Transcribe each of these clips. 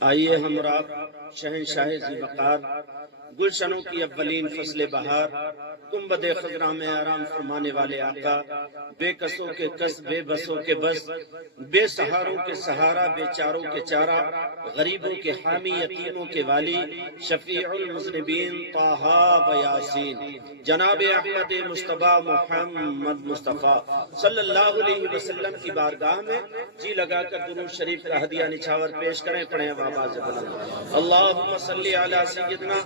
آئیے ہم رات شہنشاہ ذی وقار گلشنوں کی اولین فصل بہار گنبد خضرا میں آرام فرمانے والے آقا، بے کسوں کے کس، بے بسوں کے بس، بے سہاروں کے سہارا، بے چاروں کے چارہ، غریبوں کے حامی، یتیموں کے والی، شفیع المذنبین طٰہٰ و یاسین، جناب احمد مصطفیٰ محمد مصطفیٰ صلی اللہ علیہ وسلم کی بارگاہ میں جی لگا کر درود شریف کا ہدیہ نچھاور پیش کریں، پڑھیں آواز بلند۔ اللہم صلی علی سیدنا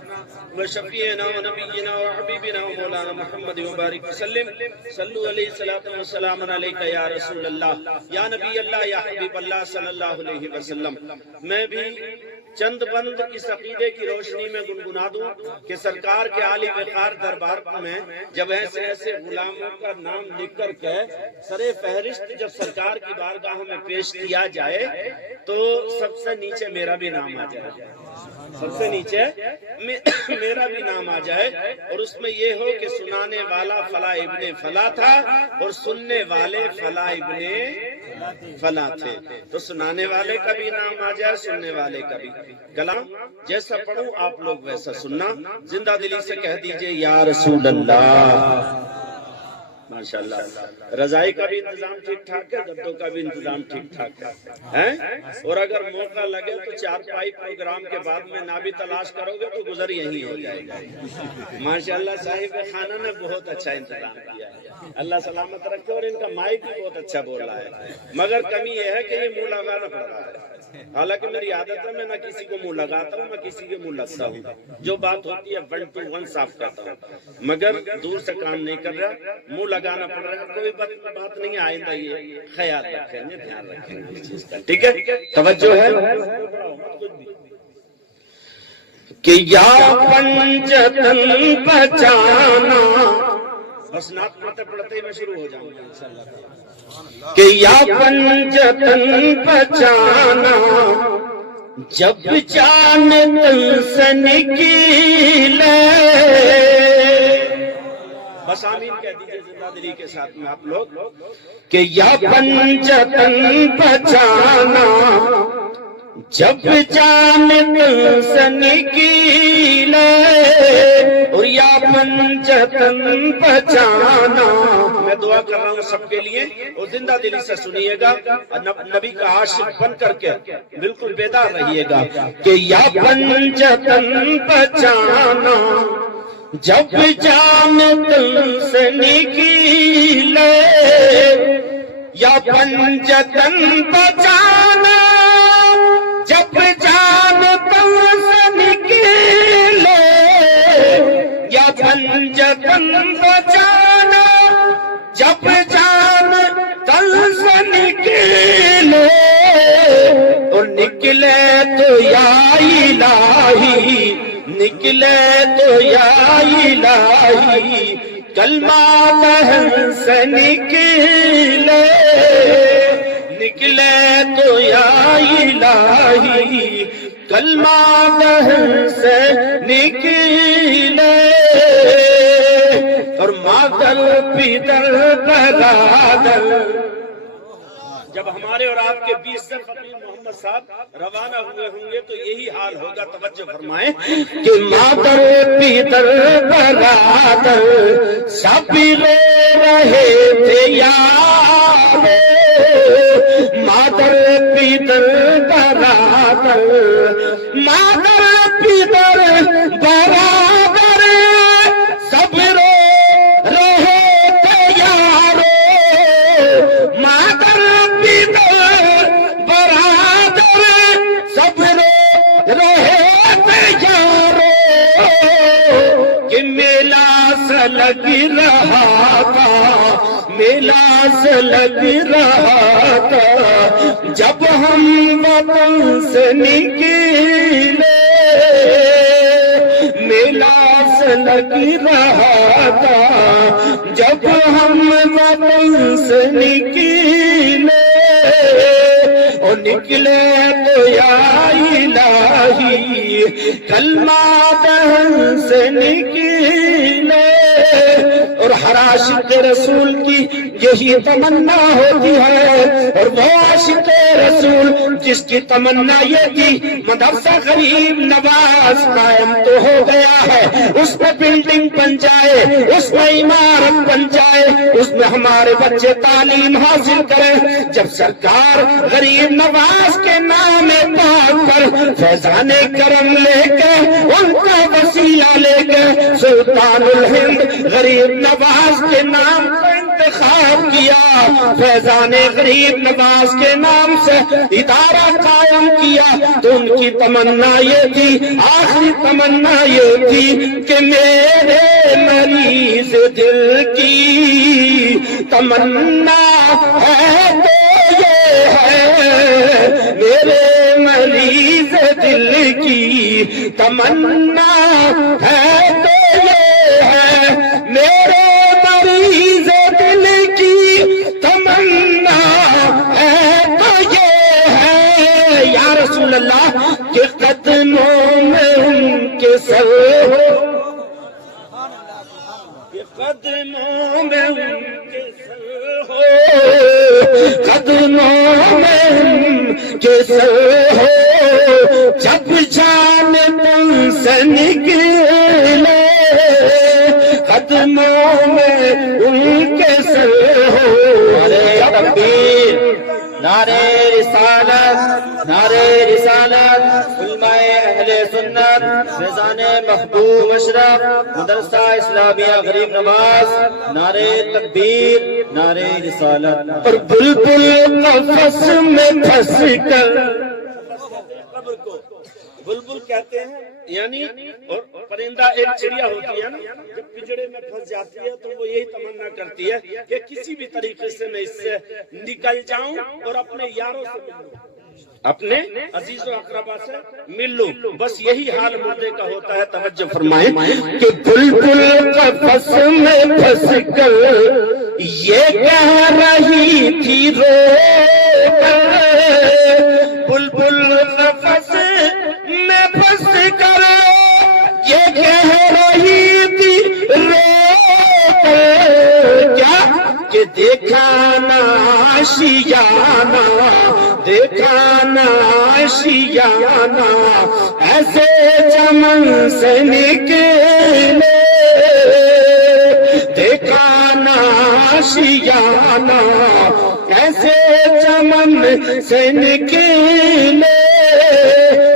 و شفیعنا و نبینا و حبیبنا و مولانا محمد مبارک وسلم، صلو علیہ الصلوۃ والسلام علیک یا رسول اللہ، یا نبی اللہ، یا حبیب اللہ صلی اللہ علیہ وسلم۔ میں بھی چند بند اس عقیدے کی روشنی میں گنگنا دوں کہ سرکار کے عالی وقار دربار میں جب ایسے ایسے غلاموں کا نام لکھ کر کے سر فہرست جب سرکار کی بارگاہ میں پیش کیا جائے تو سب سے نیچے میرا بھی نام آ جائے، سب سے نیچے میرا بھی نام آ جائے، اور اس میں یہ ہو کہ سنانے والا فلاں ابن فلاں تھا اور سننے والے فلاں ابن فلاں تھے، تو سنانے والے کا بھی نام آ جائے، سننے والے کا بھی۔ کلام جیسا پڑھوں آپ لوگ ویسا سننا، زندہ دلی سے کہہ دیجئے یا رسول اللہ۔ ماشاءاللہ، رضائی کا بھی انتظام ٹھیک ٹھاک ہے، گدوں کا بھی انتظام ٹھیک ٹھاک ہے، اور اگر موقع لگے تو چارپائی پروگرام کے بعد میں نہ بھی تلاش کرو گے تو گزر یہی ہو جائے گا۔ ماشاءاللہ صاحب خانہ نے بہت اچھا انتظام کیا ہے، اللہ سلامت رکھے، اور ان کا مائک بھی بہت اچھا بول رہا ہے، مگر کمی یہ ہے کہ یہ منہ لگانا پڑ رہا ہے۔ حالانکہ میری عادت ہے میں نہ کسی کو منہ لگاتا ہوں نہ کسی کے منہ لگتا ہوں، جو بات ہوتی ہے 1 to 1 صاف کرتا ہوں، مگر دور سے کام نہیں کر رہا، منہ لگانا پڑ رہا ہے، کوئی بات نہیں، آئندہ یہ خیال رکھیں گے، دھیان رکھیں گے اس چیز کا، ٹھیک ہے؟ توجہ ہے کہ یا پنجتن بچانا، بس نعت پڑھتے پڑھتے ہی میں شروع ہو جاؤں گا انشاءاللہ، کہ یا پنجتن بچانا جب جان تن سے نکلے، بس آمین کہہ دیجئے زندہ دلی کے ساتھ میں آپ لوگ، کہ یا پنجتن بچانا جب جان تن سے نکلے، اور یا پنجتن بچانا، میں دعا کر رہا ہوں سب کے لیے اور زندہ دلی سے سنیے گا، نبی کا عاشق بن کر کے بالکل بیدار رہیے گا، کہ یا پنجتن بچانا جب جان تن سے نکلے، یا پنجتن بچانا جب جان تن سے نکلے، یا پنجتن بچانا جب جان تن سے نکلے، اور نکلے تو یا الہی، نکلے تو یا الہی کلمہ دہن سے نکلے، نکلے تو یا الہی کلمہ دہن سے نکلے، اور مادر پیدر برادر، جب ہمارے اور آپ کے بیچ سے فقیر محمد صاحب روانہ ہوئے ہوں گے تو یہی حال ہوگا، توجہ فرمائیں، کہ مادر پیدر برادر سب رو رہے تھے یار، مادر پیدر برادر، مادر پیدر برادر سب رو رہے تھے یارو، مادر پیدر برادر سب رو رہے تھے یارو، کہ میلہ سے لگ رہا تھا، میلہ سے لگ رہا تھا جب ہم وطن سے نکلے، میلہ سے لگ رہا تھا جب ہم وطن سے نکلے، اور نکلے تو یا الہی کلمہ دہن سے نکلے، اور ہر عاشق رسول کی یہی تمنا ہوتی ہے، اور وہ عاشق رسول جس کی تمنا یہ تھی مدرسہ غریب نواز قائم تو ہو گیا ہے، اس میں بلڈنگ بن جائے، اس میں عمارت بن جائے، اس میں ہمارے بچے تعلیم حاصل کریں۔ جب سرکار غریب نواز کے نام پاک پر فیضان کرم لے کے، ان کا وسیلہ لے کے سلطان الہند غریب نواز کے نام کا انتخاب کیا، فیضان غریب نواز کے نام سے ادارہ قائم کیا، تو ان کی تمنا یہ تھی، آخری تمنا یہ تھی کہ میرے مریض دل کی تمنا ہے تو یہ ہے، میرے مریض دل کی تمنا ہے تو یہ ہے، میرے مریض دل کی تمنا ہے تو یہ ہے، یا رسول اللہ کے قدموں میں ان کے سر ہو، کے قدموں میں ان کے سر ہو، قدموں میں ان کے سر ہو، جب جان تم سے نکلے قدموں میں ان کے سر ہو۔ نعرہ تکبیر، نعرہ رسالت، نعرہ رسالت، علماء اہل سنت، فیضان محبوب اشرف، مدرسہ اسلامیہ غریب نواز، نعرہ تکبیر، نعرہ رسالت۔ اور بلبل قفس میں پھنس کر، قبر کو بلبل کہتے ہیں، یعنی اور پرندہ ایک چڑیا ہوتی ہے نا، جب پنجرے میں پھنس جاتی ہے تو وہ یہی تمنا کرتی ہے کہ کسی بھی طریقے سے میں اس سے نکل جاؤں اور اپنے یاروں سے ملوں، اپنے عزیز و اقربا سے مل لوں، بس یہی حال مردے کا ہوتا ہے۔ توجہ فرمائیں کہ بلبل قفس میں پھنس کر یہ کہہ رہی تھی رو کر، بلبل قفس میں پھنس کر یہ کہہ رہی تھی رو کر، کیا کہ دیکھا نا آشیانہ، دیکھا نا آشیانہ ایسے چمن سے نکلے، دیکھا نا آشیانہ ایسے چمن سے نکلے،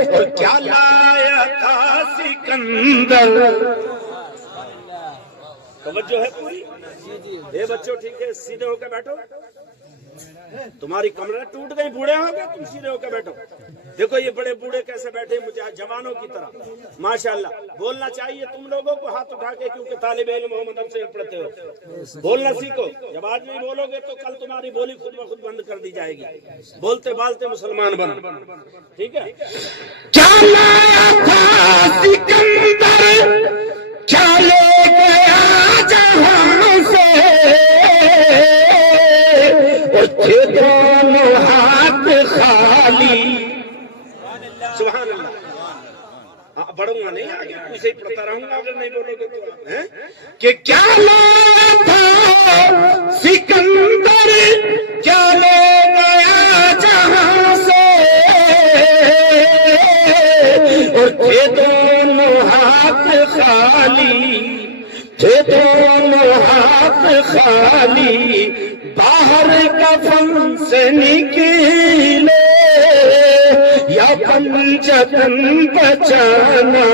اور کیا لایا تھا سکندر۔ توجہ ہے پوری؟ اے بچوں ٹھیک ہے، سیدھے ہو کے بیٹھو، تمہاری کمریں ٹوٹ گئی، بوڑھے ہو گئے، تم سیدھے ہو کے بیٹھو۔ دیکھو یہ بڑے بوڑھے کیسے بیٹھے مجھے جوانوں کی طرح، ماشاءاللہ۔ بولنا چاہیے تم لوگوں کو ہاتھ اٹھا کے، کیونکہ طالب علم ہو، مدرسے میں پڑھتے ہو، بولنا سیکھو۔ جب آج نہیں بولو گے تو کل تمہاری بولی خود بخود بند کر دی جائے گی، بولتے بالتے مسلمان بن، ٹھیک ہے؟ کیا لایا تھا سکندر، کیا لے گیا جہاں سے، اور تھے دونوں ہاتھ خالی۔ سبحان اللہ۔ پڑھوں گا نہیں آگے، اسے ہی پڑھتا رہوں گا اگر نہیں بولو گے تو، کہ کیا لایا تھا سکندر، کیا لے گیا جہاں سے، اور تھے دونوں ہاتھ خالی، تھے دونوں ہاتھ خالی، باہر کفن سے نکلے یا پنجتن بچانا،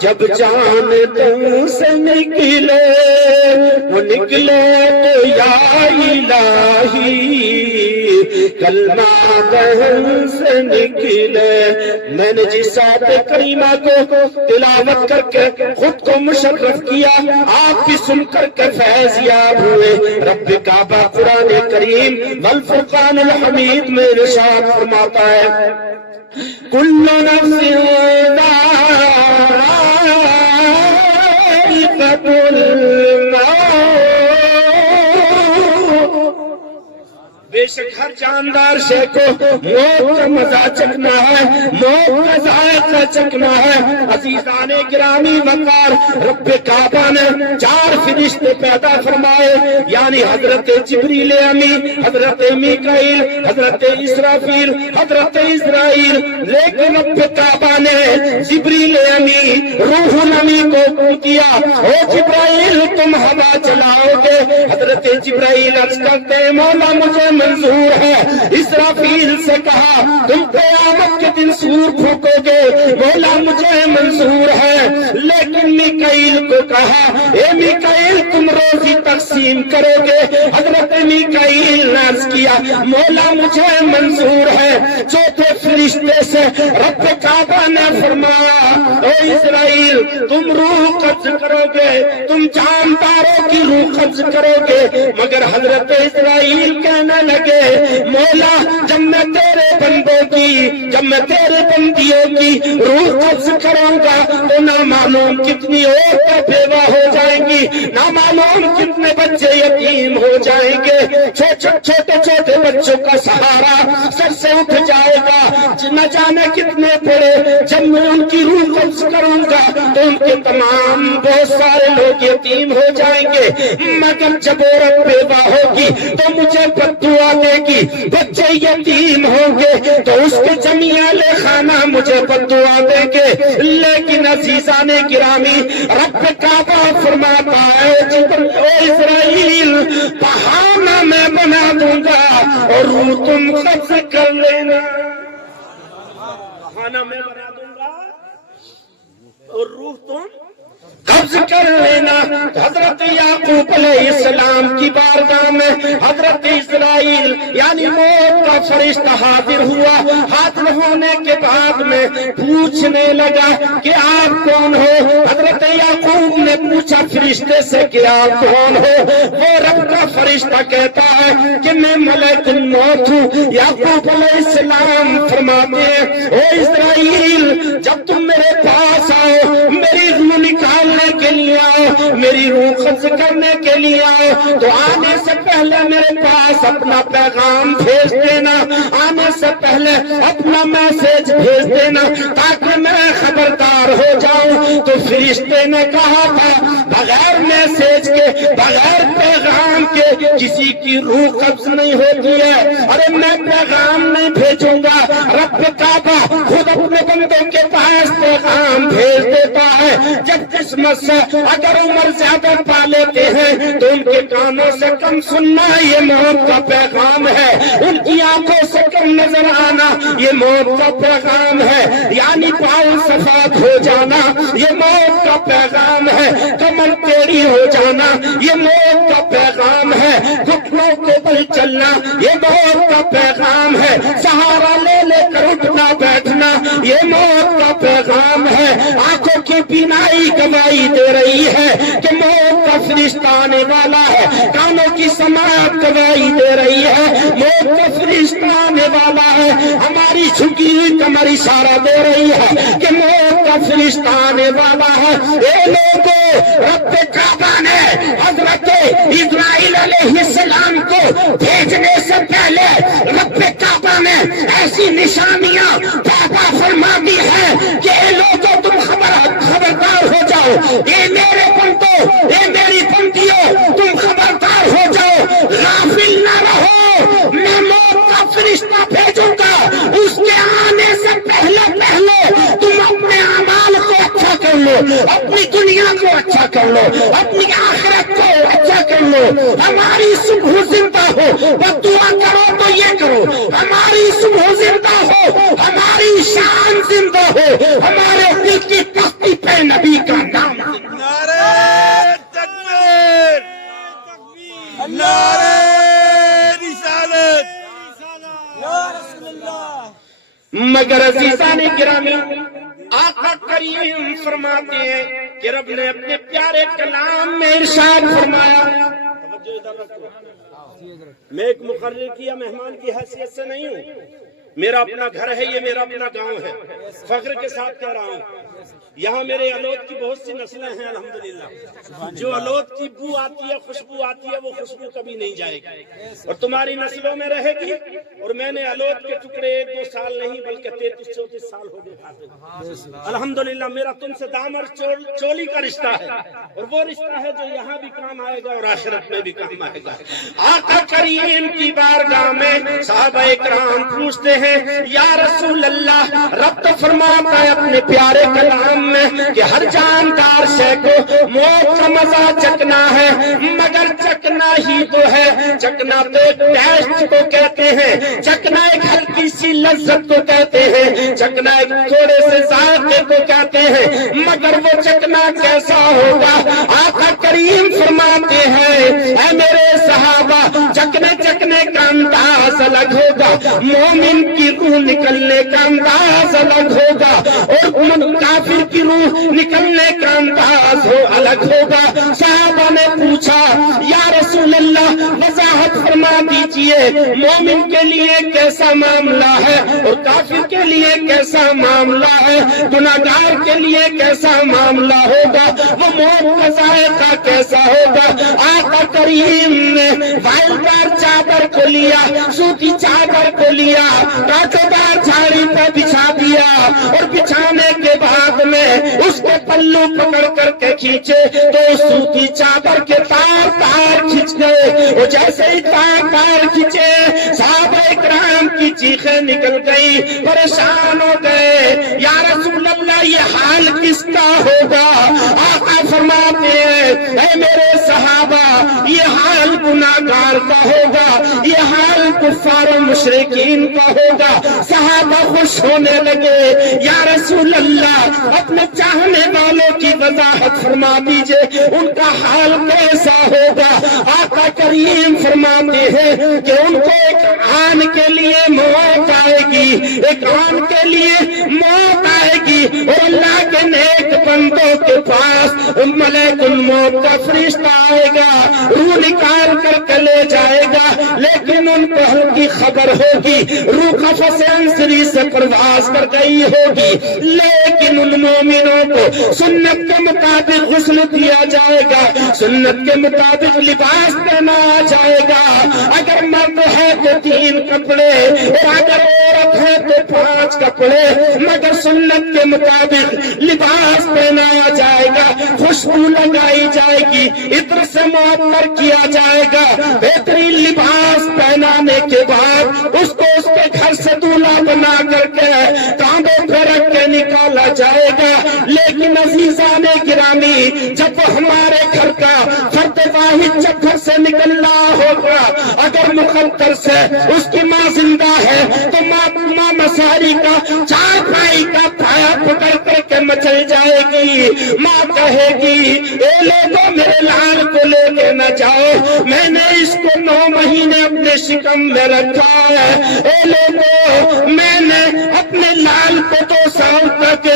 جب جان تم سے نکلے، وہ نکلے تو یا الہی کلمہ دہن سے نکلے۔ میں نے جس آیت کریمہ کو تلاوت کر کے خود کو مشرف کیا، آپ بھی سن کر کے فیض یاب ہوئے۔ رب کعبہ قرآن کریم والفرقان الحمید میں ارشاد فرماتا ہے، کل نفس ذائقۃ الموت، بے شک ہر جاندار شے کو موت کا مزہ چکھنا ہے، موت کا ذائقہ چکنا ہے۔ عزیزان گرامی وقار، رب کعبہ نے 4 فرشتے پیدا فرمائے، یعنی حضرت جبریل امی، حضرت میکائیل، حضرت اسرافیل، حضرت اسرائیل۔ لیکن رب کعبہ نے جبریل امی، روح الامی کو کیا، او جبرائیل تم ہوا چلاؤ گے؟ حضرت جبرائیل عرض کرتے ہیں مولا مجھے منظور ہے۔ اسرافیل سے کہا تم قیامت کے دن سور پھونکو گے؟ مولا مجھے منظور ہے۔ لیکن میکائیل کو کہا اے میکائیل تم روزی تقسیم کرو گے؟ حضرت میکائیل نے عرض کیا مولا مجھے منظور ہے۔ چوتھے فرشتے سے رب کعبہ نے فرمایا اے اسرائیل تم روح قبض کرو گے، تم جانداروں کی روح قبض کرو گے۔ مگر حضرت اسرائیل کہنے لگے مولا جب میں تیرے بندوں کی، جب میں تیرے بندیوں کی روح قبض کروں گا تو نہ معلوم کتنی عورتیں بیوہ ہو جائیں گی، نہ معلوم کتنے بچے یتیم ہو جائیں گے، چھوٹے چھوٹے بچوں کا سہارا سر سے اٹھ جائے گا، نہ جانے کتنے بڑے۔ جب میں ان کی روح قبض کروں گا تو ان کے تمام بہت سارے لوگ یتیم ہو جائیں گے، مگر جب عورت بیوہ ہوگی تو مجھے بد دعا دے گی، بچے یتیم ہوں گے تو اس کے جمیل خانہ مجھے بد دعا دیں گے۔ لیکن عزیزان گرامی رب کعبہ فرماتا ہے اے اسرائیل بہانہ میں بنا دوں گا اور روح تم قبض کر لینا، بہانہ میں بنا دوں گا اور روح تم قبض کر لینا۔ حضرت یعقوب علیہ السلام کی بارگاہ میں حضرت اسرائیل یعنی موت کا فرشتہ حاضر ہوا۔ حاضر ہونے کے بعد میں پوچھنے لگا کہ آپ کون ہو؟ حضرت یعقوب نے پوچھا فرشتے سے کہ آپ کون ہو؟ وہ رب کا فرشتہ کہتا ہے کہ میں ملک الموت ہوں۔ یعقوب علیہ السلام فرماتے ہیں اے اسرائیل جب تم میرے پاس آؤ، میری روح نکالنے کے لیے آؤ، میری روح قبض کرنے کے لیے آؤ، تو آنے سے پہلے میرے پاس اپنا پیغام بھیج دینا، آنے سے پہلے اپنا میسج بھیج دینا تاکہ میں خبردار ہو جاؤں۔ تو فرشتے نے کہا تھا بغیر میسج کے، بغیر پیغام کے کسی کی روح قبض نہیں ہوتی ہے۔ ارے میں پیغام نہیں بھیجوں گا، رب کعبہ خود اپنے بندوں کے پاس پیغام بھیج دیتا ہے۔ جب قسمت سے اگر عمر زیادہ پا لیتے ہیں تو ان کے کانوں سے کم سننا یہ موت کا پیغام ہے، ان کی آنکھوں سے کم نظر آنا یہ موت کا پیغام ہے، یعنی پاؤں سفید ہو جانا یہ موت کا پیغام ہے، کمر ٹیڑھی ہو جانا یہ موت کا پیغام ہے، گھٹنوں کے بل چلنا یہ موت کا پیغام ہے، سہارا لے لے کر اٹھنا بیٹھنا یہ موت کا پیغام ہے۔ آنکھوں کی بینائی گواہی دے رہی ہے کہ موت کا فرشتہ آنے والا ہے، کانوں کی سماعت گواہی دے رہی ہے موت کا فرشتہ آنے والا ہے، ہماری جھکی ہوئی کمر اشارہ دے رہی ہے کہ موت کا فرشتہ آنے والا ہے۔ اے لوگوں رب کعبہ نے حضرت اسرائیل علیہ السلام کو بھیجنے سے پہلے رب کعبہ نے ایسی نشانیاں پیدا فرما دی ہے کہ اے لوگوں تم خبردار ہو جاؤ، اے میرے بندوں، اے میری بندیوں تم خبردار ہو جاؤ، غافل نہ رہو، میں موت کا فرشتہ بھیجوں گا، اس کے آنے سے پہلے تم اپنے اعمال کو اچھا کر لو، اپنی دنیا کو اچھا کر لو، اپنی آخرت کو اچھا کر لو، ہماری صبح زندہ ہو، بد دعا کرو تو یہ کرو، ہماری صبح زندہ ہو، ہماری شان زندہ ہو، ہمارے دل کی تختی پہ نبی کا نام۔ نعرہ تکبیر، نعرہ رسالت، یا رسول اللہ۔ مگر عزیزان گرامی آقا کریم فرماتے ہیں کہ رب نے اپنے پیارے کلام میں ارشاد فرمایا، میں ایک مقرر کیا مہمان کی حیثیت سے نہیں ہوں، میرا اپنا گھر ہے، یہ میرا اپنا گاؤں ہے، فخر کے ساتھ کہہ رہا ہوں۔ یہاں میرے الوت کی بہت سی نسلیں ہیں الحمدللہ، جو الوت کی بو آتی ہے، خوشبو آتی ہے، وہ خوشبو کبھی نہیں جائے گی اور تمہاری نسلوں میں رہے گی۔ اور میں نے الوت کے ٹکڑے 1-2 سال نہیں بلکہ 33-34 سال ہو گئے الحمدللہ۔ میرا تم سے دامر چولی کا رشتہ ہے، اور وہ رشتہ ہے جو یہاں بھی کام آئے گا اور آخرت میں بھی کام آئے گا۔ آقا کریم کی بارگاہ میں صحابہ کرام پوچھتے ہیں یا رسول اللہ، رب تو فرماتا ہے اپنے پیارے کلام میں کہ ہر جاندار شے کو موت کا مزہ چکنا ہے، مگر چکنا ہی تو ہے، چکنا تو ایک ٹیسٹ کو کہتے ہیں، چکنا ایک ہلکی سی لذت کو کہتے ہیں، چکنا ایک تھوڑے سے ذائقے کو کہتے ہیں، مگر وہ چکنا کیسا ہوگا؟ آقا کریم فرماتے ہیں اے میرے صحابہ، چکنے چکنے کا انداز الگ ہوگا، مومن کی روح نکلنے کا انداز الگ ہوگا، اور کافر کی روح نکلنے کا انداز الگ ہوگا۔ صحابہ نے پوچھا یا رسول اللہ وضاحت فرما دیجئے، مومن کے لیے کیسا معاملہ ہے اور کافر کے لیے کیسا معاملہ ہے، گناہگار کے لیے کیسا معاملہ ہوگا، وہ موت کا ذائقہ کیسا ہوگا؟ آقا کریم نے وائلدار چادر کو لیا، سوتی چادر کو لیا، کانٹےدار جھاڑی پہ بچھا دیا، اور بچھانے کے بعد میں اس کے پلو پکڑ کر کے کھینچے تو سوتی چادر کے تار کھنچ گئے، اور جیسے ہی تار کھنچے صحابہ اکرام کی چیخیں نکل گئی، پریشان ہو گئے، یا رسول اللہ یہ حال کس کا ہوگا؟ آقا فرماتے ہیں اے میرے صحابہ، یہ حال گناہگار کا ہوگا، یہ حال کفار و مشرکین کا ہوگا۔ صحابہ خوش ہونے لگے، یا رسول اللہ اپنے چاہنے والوں کی وضاحت فرما دیجئے، ان کا حال کیسا ہوگا؟ آقا کریم فرماتے ہیں کہ ان کو ایک آن کے لیے موت آئے گی، ایک آن کے لیے موت آئے گی، اور اللہ کے نیک بندوں کے پاس ملک الموت کا فرشتہ آئے گا، روح نکال کر کے لے جائے گا، لیکن ان کو ہلکی خبر ہوگی، روح قفس عنصری سے پرواز کر گئی ہوگی، لیکن ان مومنوں کو سنت کے مطابق غسل دیا جائے گا، سنت کے مطابق لباس پہنا جائے گا، اگر مرد ہے تو 3 کپڑے اور اگر عورت ہے تو 5 کپڑے، مگر سنت کے مطابق لباس پہنا جائے گا، خوشبو لگائی جائے گی، عطر سے معطر کیا جائے گا، بہترین لباس پہنانے کے بعد اس کو اس کے گھر سے دولہا بنا کر کے کاندھوں پہ رکھ کے نکالا جائے گا۔ لیکن عزیزان گرامی، جب ہمارے گھر کا فرد واحد جب گھر سے نکلنا ہوگا، اگر مقدر سے اس کی ماں زندہ ہے تو ماں مساری کا چارپائی کا پایا پکڑ کر کے مچل جائے گی، ماں کہے گی اے لوگوں میرے لال کو لے کے نہ جاؤ، میں نے اس کو 9 مہینے اپنے شکم میں رکھا ہے، اے لوگوں میں نے اپنے لال کو 2 سال تک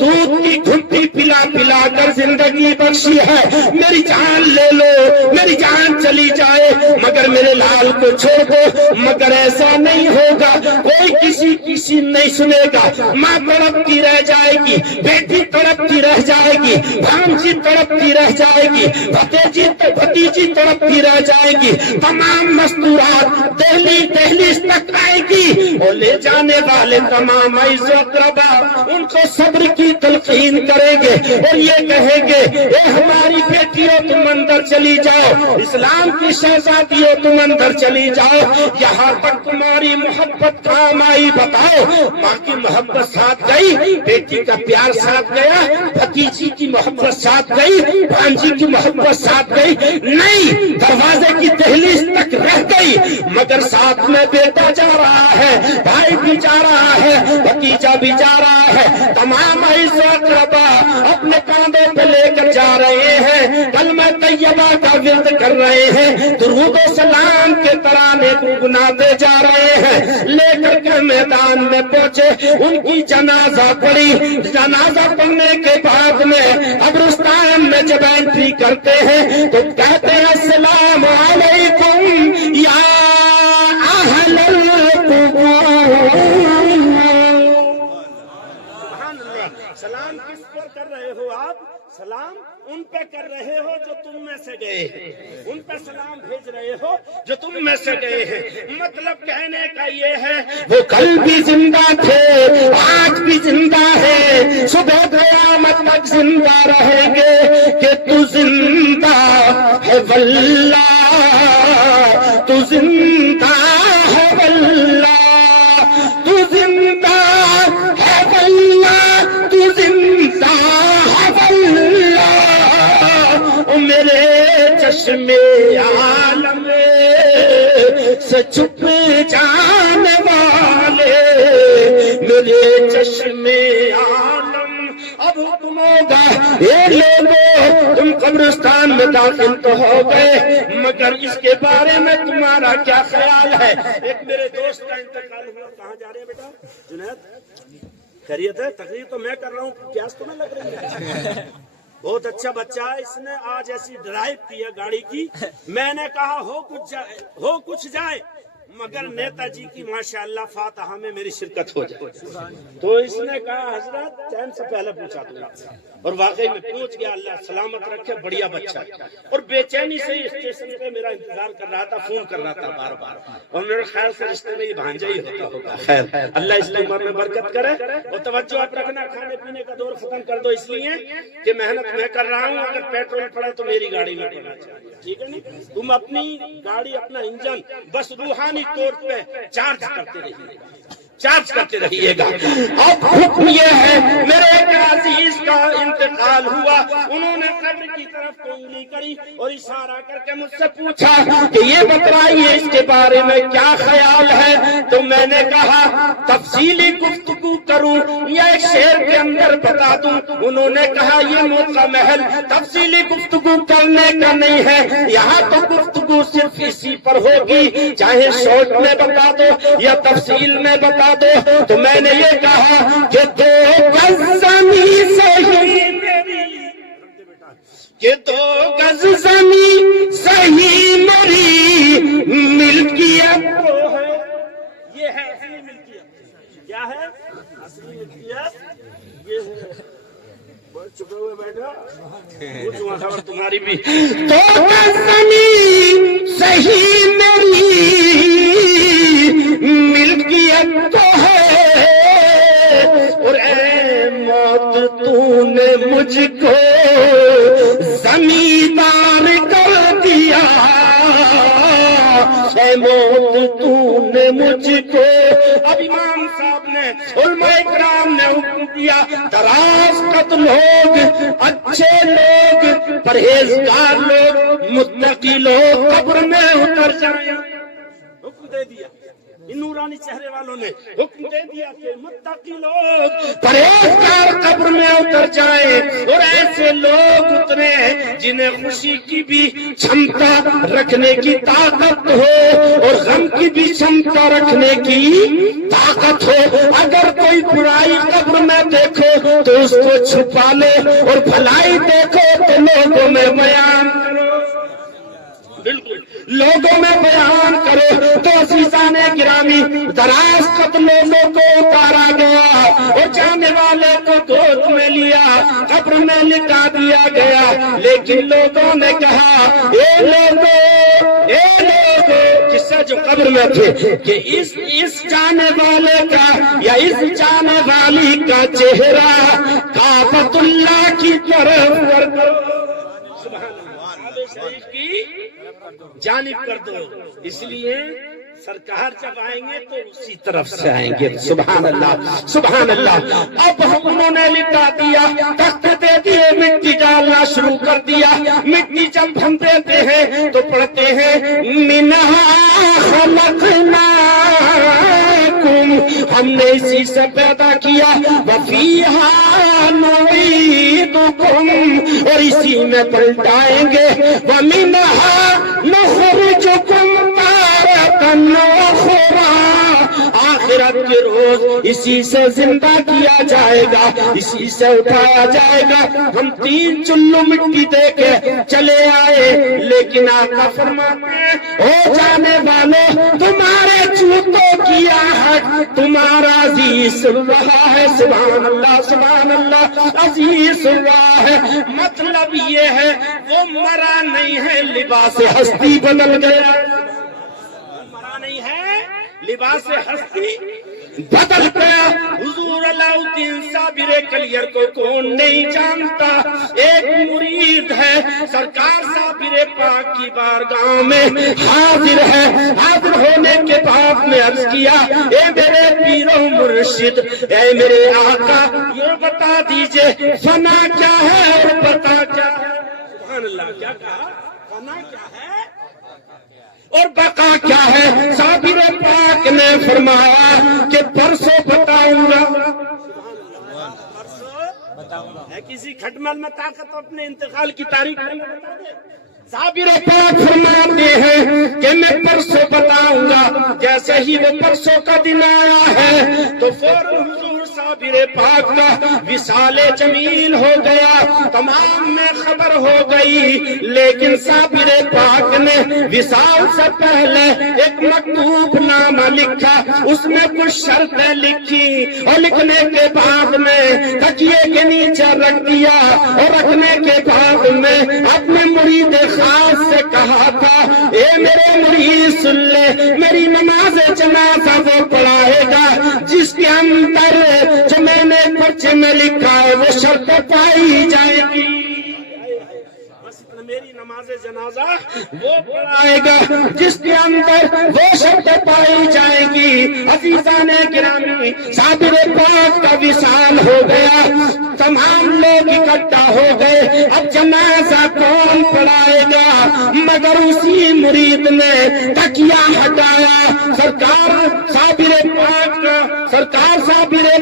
دودھ کی گھنٹی پلا پلا کر زندگی بخشی ہے، میری جان لے لو، میری جان چلی جائے مگر میرے لال کو چھوڑ دو، مگر ایسا نہیں ہوگا، کوئی کسی نہیں سنے گا، ماں تڑپتی رہ جائے گی، بیٹی تڑپتی رہ جائے گی، بھانجی تڑپتی رہ جائے گی، بھتیجی تڑپتی رہ جائے گی، تمام مستورات دہلیز تک آئے گی، اور لے جانے والے تمام عزیز و اقربا ان کو صبر کی تلقین کریں گے اور یہ کہیں گے اے ہماری بیٹیوں تم اندر چلی جاؤ، اسلام کی شہزادیوں تم اندر چلی جاؤ، یہاں تک تمہاری محبت کام آئی، بتاؤ ماں کی محبت ساتھ گئی، بیٹی کا پیار ساتھ گیا، بھتیجی کی محبت ساتھ گئی، بھانجی کی محبت ساتھ گئی؟ نہیں، دروازے کی دہلیز تک رہ گئی، مگر ساتھ میں بیٹا جا رہا ہے، بھائی بھی جا رہا ہے، بھتیجا بھی جا رہا ہے، تمام عزیز و اقربا اپنے کاندھوں پہ لے کر جا رہے ہیں، کلمہ طیبہ کا ورد کر رہے ہیں، درود و سلام کے ترانے گنگناتے جا رہے ہیں، لے کر کے میدان میں پہنچے، ان کی جنازہ پڑی، جنازہ پڑھنے کے بعد میں قبرستان میں جب انٹری کرتے ہیں تو کہتے ہیں السلام علیکم یا اہل القبور سلام کس پر کر رہے ہو آپ؟ سلام ان پہ کر رہے ہو جو تم میں سے گئے ہیں، ان پہ سلام بھیج رہے ہو جو تم میں سے گئے ہیں۔ مطلب کہنے کا یہ ہے وہ کل بھی زندہ تھے، آج بھی زندہ ہے، صبح قیامت تک زندہ رہیں گے کہ تو زندہ ہے واللہ، تو زندہ ہے واللہ، تو زندہ ہے واللہ، تو زندہ ہے واللہ۔ میرے چشم عالم سے چھپ جانے والے، میرے چشم عالم اب حکم ہوگا یہ لوگوں تم قبرستان میں داخل تو ہو گئے، مگر اس کے بارے میں تمہارا کیا خیال ہے؟ ایک میرے دوست کا انتقال ہوا، کہاں جا رہے ہیں بیٹا؟ جنید خیریت ہے؟ تقریر تو میں کر رہا ہوں، پیاس تو نہ لگ رہی ہے؟ بہت اچھا بچہ ہے، اس نے آج ایسی ڈرائیو کی ہے گاڑی کی، میں نے کہا ہو کچھ جائے مگر نیتا جی کی ماشاءاللہ فاتحہ میں میری شرکت ہو جائے۔ تو اس نے کہا حضرت ٹائم سے پہلے پوچھا دوں گا، اور واقعی میں پہنچ گیا، اللہ سلامت رکھے، بڑھیا بچہ ہے، اور بے چینی سے اسٹیشن پہ میرا انتظار کر رہا تھا، فون کر رہا تھا بار بار، اور میرے خیال سے رشتے میں یہ بھانجا ہی ہوتا ہوگا۔ خیر اللہ اس کی عمر میں برکت کرے، اور توجہ آپ رکھنا، کھانے پینے کا دور ختم کر دو، اس لیے کہ محنت میں کر رہا ہوں، اگر پیٹرول پڑے تو میری گاڑی میں پڑنا چاہیے، ٹھیک ہے نا؟ تم اپنی گاڑی اپنا انجن بس روحانی طور پہ چارج کرتے رہیے گا۔ اب حکم یہ ہے، میرے ایک عزیز کا انتقال ہوا، انہوں نے قبر کی طرف کو انگلی کری اور اشارہ کر کے مجھ سے پوچھا کہ یہ بتائیے اس کے بارے میں کیا خیال ہے؟ تو میں نے کہا تفصیلی گفتگو کروں یا ایک شعر کے اندر بتا دوں؟ انہوں نے کہا یہ موقع محل تفصیلی گفتگو کرنے کا نہیں ہے، یہاں تو گفتگو صرف اسی پر ہوگی، چاہے شارٹ میں بتا دو یا تفصیل میں بتا دو۔ تو میں نے یہ کہا کہ 2 گز زمین صحیح میری، کہ 2 گز زمین صحیح میری ملکیت تو ہے، یہ ہے اصلی ملکیت۔ کیا ہے اصلی ملکیت؟ یہ ہے، چپے ہوئے بیٹھا پوچھوں خبر تمہاری بھی۔ 2 گز زمین صحیح میری ملکیت تو ہے، اور اے موت تو نے مجھ کو زمیندار کر دیا، اے موت تو نے مجھ کو۔ اب امام صاحب نے، علماء کرام نے حکم دیا، دراز قد لوگ، اچھے لوگ، پرہیزگار لوگ، متقی لوگ قبر میں اتر جائیں۔ حکم دے دیا، ان نورانی چہرے والوں نے حکم دے دیا کہ متقی لوگ پرہیزگار قبر میں اتر جائیں، اور ایسے لوگ اترے جنہیں خوشی کی بھی چھمتا رکھنے کی طاقت ہو اور غم کی بھی چھمتا رکھنے کی طاقت ہو۔ اگر کوئی برائی قبر میں دیکھو تو اس کو چھپا لے، اور بھلائی دیکھو تو لوگوں میں بیان کرو، بالکل لوگوں میں بیان کرو۔ تو عزیزان گرامی، دراز قد لوگوں کو اتارا گیا اور جانے والے کو گود میں لیا، قبر میں لٹا دیا گیا، لیکن لوگوں نے کہا اے لوگوں جس سے جو قبر میں تھے کہ اس جانے والے کا یا اس جانے والی کا چہرہ کعبۃ اللہ کی طرف کر دو، شریف کی جانب کر دو۔ اس لیے سرکار جب آئیں گے تو اسی طرف سے آئیں گے۔ سبحان اللہ سبحان اللہ۔ اب انہوں نے لٹا دیا، تخت دے دیے، مٹی ڈالنا شروع کر دیا۔ مٹی جب ہم دیتے ہیں تو پڑھتے ہیں منہا خلقناکم، ہم نے اسی سے پیدا کیا، وفیہا نعیدکم، اور اسی میں پلٹائیں گے، ومنہا نخرجکم تارۃ اخری، آخر آخرت کے روز اسی سے زندہ کیا جائے گا، اسی سے اٹھایا جائے گا۔ ہم 3 چلو مٹی دے کے چلے آئے، لیکن آقا فرماتے ہیں او جانے والوں، تمہارے جوتوں کی آہٹ تمہارا عزیز سن رہا ہے۔ سبحان اللہ سبحان اللہ، عزیز سن رہا ہے۔ مطلب یہ ہے وہ مرا نہیں ہے، لباس ہستی بدل گیا، مرا نہیں ہے، لباس ہستی بدل گیا۔ حضور علاء الدین صابر کلیر کو کون نہیں جانتا؟ ایک مرید ہے، سرکار صابر پاک کی بارگاہ میں حاضر ہے۔ حاضر ہونے کے بعد میں عرض کیا اے میرے پیر و مرشد، اے میرے آقا، یہ بتا دیجئے فنا کیا ہے اور بقا کیا ہے؟ سبحان اللہ، کیا کہا؟ فنا کیا ہے اور بقا کیا ہے؟ صابر پاک نے فرمایا کہ پرسوں بتاؤں گا، ہے کسی کھٹمل میں طاقت اپنے انتقال کی تاریخ بتا دے؟ صابر پاک فرماتے ہیں کہ میں پرسوں بتاؤں گا۔ جیسے ہی وہ پرسوں کا دن آیا ہے تو فوراً حضور صابر پاک کا وصال جمیل ہو گیا، تمام میں خبر ہو گئی۔ لیکن صابر پاک نے وصال سے پہلے ایک مکتوب نامہ لکھا، اس میں کچھ شرطیں لکھی، اور لکھنے کے بعد میں تکیے کے نیچے رکھ دیا، اور رکھنے کے بعد میں اپنے مرید خاص سے کہا تھا اے میرے مرید سن لے، میری نماز جنازہ وہ پڑھائے گا جس کے اندر جو میں نے پرچے میں لکھا ہے وہ شرط پائی جائے گی۔ میری نماز جنازہ وہ پڑھائے گا جس کے اندر وہ شرط پائی جائے گی۔ عزیزان گرامی، صابر پاک کا وصال ہو گیا، تمام لوگ اکٹھا ہو گئے۔ اب جنازہ کون پڑھائے گا؟ مگر اسی مرید نے تکیہ ہٹایا۔ سرکار صابر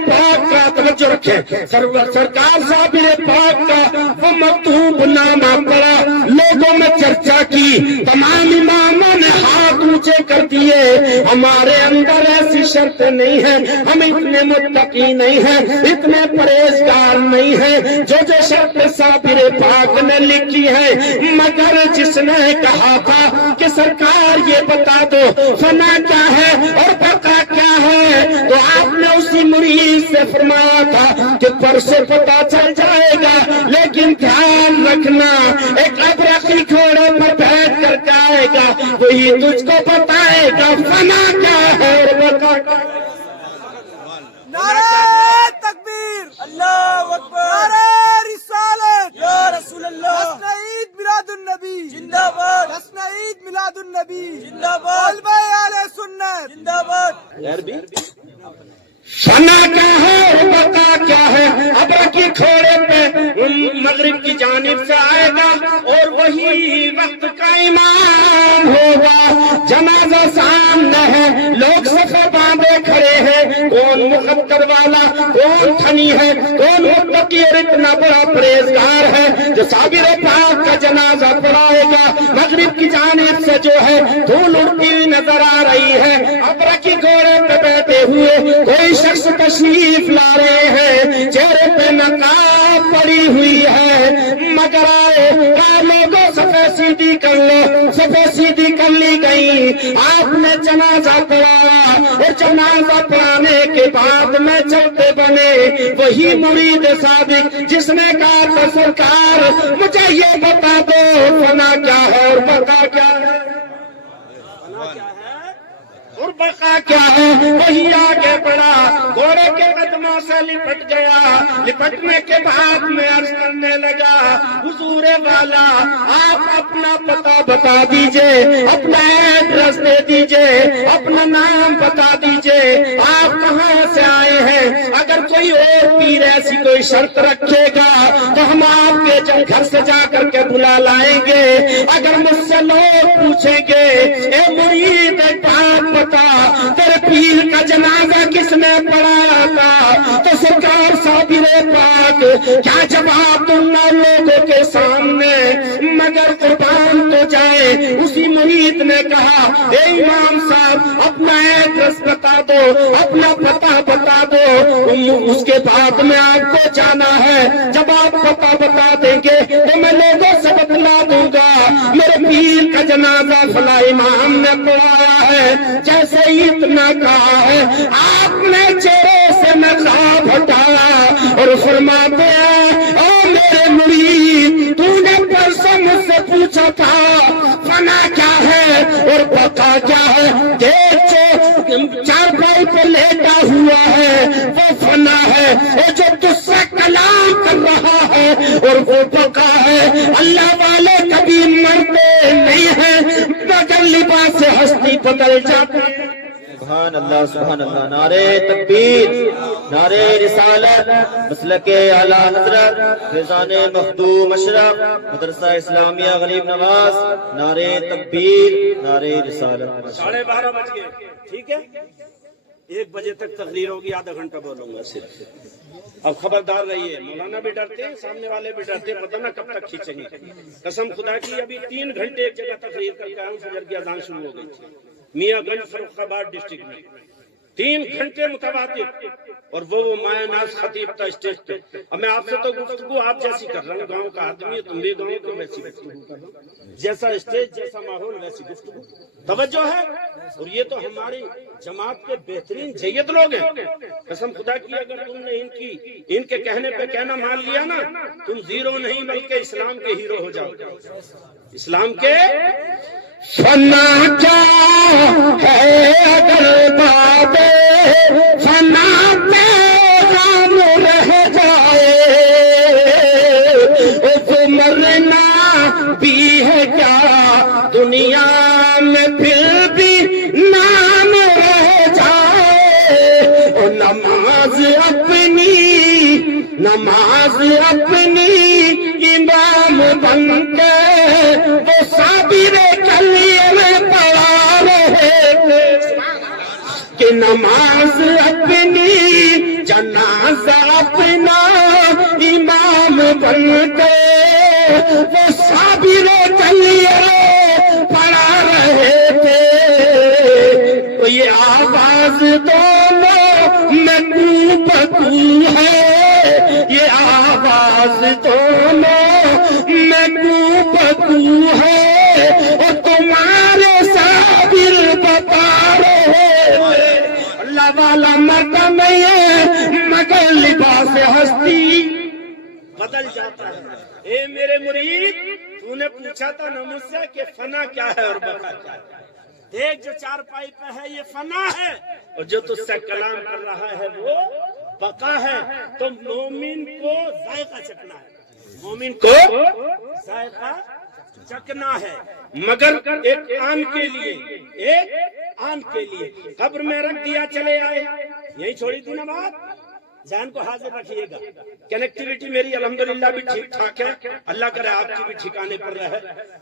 پاک کا توجہ رکھیں، سرکار صابر پاک کا وہ مکتوب نامہ پڑھا، لوگوں میں چرچا کی، تمام اماموں نے ہاتھ اونچے کر دیے۔ ہمارے اندر ایسی شرط نہیں ہے، ہم اتنے متقی نہیں ہیں، اتنے پرہیزگار نہیں ہیں جو شرط صابر پاک نے لکھی ہے۔ مگر جس نے کہا تھا کہ سرکار یہ بتا دو فنا کیا ہے اور بقا کیا ہے، تو آپ نے اسی مرید سے فرمایا تھا کہ پرسوں پتہ چل جائے گا، لیکن دھیان رکھنا ایک ابرقی گھوڑے پر بیٹھ کر جائے گا، وہی تجھ کو بتائے گا فنا کیا ہے اور بقا کیا ہے۔ نعرہ تکبیر، اللہ اکبر، نعرہ رسالت، یا رسول اللہ، حسن عید میلاد النبی زندہ باد، حسن عید میلاد النبی زندہ باد، علماء اہل سنت زندہ باد۔ فنا کیا ہے اور بقا کیا ہے؟ ابرقی گھوڑے پہ مغرب کی جانب سے آئے گا اور وہی وقت کا امام ہوگا۔ جنازہ سامنے ہے، لوگ صفیں باندھے کھڑے ہیں، کون مقدر والا، کون دھنی ہے، کون متقی اور اتنا بڑا پرہیزگار ہے جو صابر پاک کا جنازہ پڑھائے گا۔ مغرب کی جانب سے جو ہے دھول اڑتی ہوئی نظر آ رہی ہے، ابرقی گھوڑے پہ بیٹھے ہوئے کوئی شخص تشریف لا رہے ہیں، چہرے پہ نقاب پڑی ہوئی ہے، مگر آئے لوگوں صفحہ سیدھی کر لو، صفحہ سیدھی کر لی گئی۔ آپ نے جنازہ پڑھایا اور جنازہ پڑھانے کے بعد میں چلتے بنے وہی مرید صادق جس نے کہا تھا سرکار مجھے یہ بتا دو فنا کیا ہے اور بقا کیا ہے، فنا کیا ہے اور بقا کیا ہے۔ وہی آگے بڑھا، گھوڑے کے قدموں سے لپٹ گیا، لپٹنے کے بعد میں عرض کرنے لگا حضور والا آپ اپنا پتہ بتا دیجئے، اپنا ایڈریس دے دیجئے، اپنا نام بتا دیجئے، آپ کہاں سے آئے ہیں۔ اگر کوئی اور پیر ایسی کوئی شرط رکھے گا تو ہم آپ کے گھر سے جا کر کے بلا لائیں گے۔ اگر مجھ سے لوگ پوچھیں گے اے مرید ایک بات بتا تیرے پیر کا جنازہ کس نے پڑھایا تھا، تو سرکار صابر پاک کیا جواب دوں گا لوگوں کے سامنے، مگر قربان تو جائے۔ اسی مرید نے کہا اے امام صاحب اپنا ایڈریس بتا دو۔ دو، اپنا پتہ بتا دو، اس کے بعد میں آپ کو جانا ہے۔ جب آپ پتہ بتا دیں گے تو میں لوگوں سے بتلا دوں گا میرے پیر کا جنازہ فلاں امام نے پڑھایا ہے۔ جیسے ہی اتنا کہا ہے آپ نے چہرے سے نقاب ہٹایا اور فرماتے ہیں او میرے مرید، تو نے پرسوں مجھ سے پوچھا تھا فنا کیا ہے اور بقا کیا ہے؟ دیکھ جو چارپائی پہ لیٹا ہوا ہے وہ فنا ہے، اور جو تجھ سے کلام کر رہا ہے اور وہ بقا ہے۔ اللہ والے کبھی مرتے نہیں ہیں مگر لباس ہستی بدل جاتے ہیں۔ سبحان اللہ سبحان اللہ، نعرہ تکبیر، نعرہ رسالت، مسلک اعلی حضرت فیضان مخدوم اشرف مدرسہ اسلامیہ غریب نواز، نعرہ تکبیر، نعرہ رسالت۔ 12:30 بج گئے، ٹھیک ہے؟ 1 بجے تک تقریر ہوگی، آدھا گھنٹہ بولوں گا صرف۔ اب خبردار رہیے، مولانا بھی ڈرتے ہیں، سامنے والے بھی ڈرتے ہیں، پتہ نہ کب تک کھینچیں گے۔ قسم خدا کی ابھی 3 گھنٹے ایک جگہ تقریر کر کے آئے، فجر کی اذان شروع ہو گئی تھی میاں گنج فروخ آباد ڈسٹرکٹ میں، 3 گھنٹے متواتر، اور وہ مایہ ناز خطیب تھا اسٹیج پہ۔ اب میں آپ سے تو گفتگو آپ جیسی کر رہا ہوں، گاؤں کا آدمی ہے، تم بھی گاؤں کے، ویسی گفتگو کر رہا ہوں، جیسا اسٹیج جیسا ماحول ویسی گفتگو، توجہ ہے۔ اور یہ تو ہماری جماعت کے بہترین جید لوگ ہیں، قسم خدا کی اگر تم نے ان کے کہنے پہ کہنا مان لیا نا، تم زیرو نہیں بلکہ اسلام کے ہیرو ہو جاؤ گے، اسلام کے۔ فنا کیا ہے اگر بابے فنا پیغام رہ جائے، تو مرنا بھی ہے کیا دنیا میں پھر بھی نام رہ جائے۔ اور نماز اپنی امام بن کے وہ صابر کلیے میں پڑھا رہے تھے کہ نماز اپنی جنازہ اپنا امام بن کے وہ صابر کلیے پڑھا رہے تھے۔ تو یہ آواز دونوں میں کو بکو ہے، یہ آواز دونوں میں کو بکو ہے، اور تمہارے صابر بتا رہے ہیں اللہ والا مرتا نہیں ہے مگر لباس ہستی بدل جاتا ہے۔ اے میرے مرید، تو نے پوچھا تھا نا مجھ سے کہ فنا کیا ہے اور بقا کیا ہے؟ دیکھ جو چارپائی پہ ہے یہ فنا ہے، اور جو تجھ سے کلام کر رہا ہے وہ بقا ہے۔ تو مومن کو ذائقہ چکنا ہے، مومن کو ذائقہ چکنا ہے، مگر ایک آن کے لیے، ایک آن کے لیے۔ قبر میں رکھ دیا چلے آئے، یہی چھوڑی تھی نا بات، ذہن کو حاضر رکھیے گا۔ کنیکٹیویٹی میری الحمدللہ بھی ٹھیک ٹھاک ہے، اللہ کرے آپ کی بھی ٹھکانے پر رہے،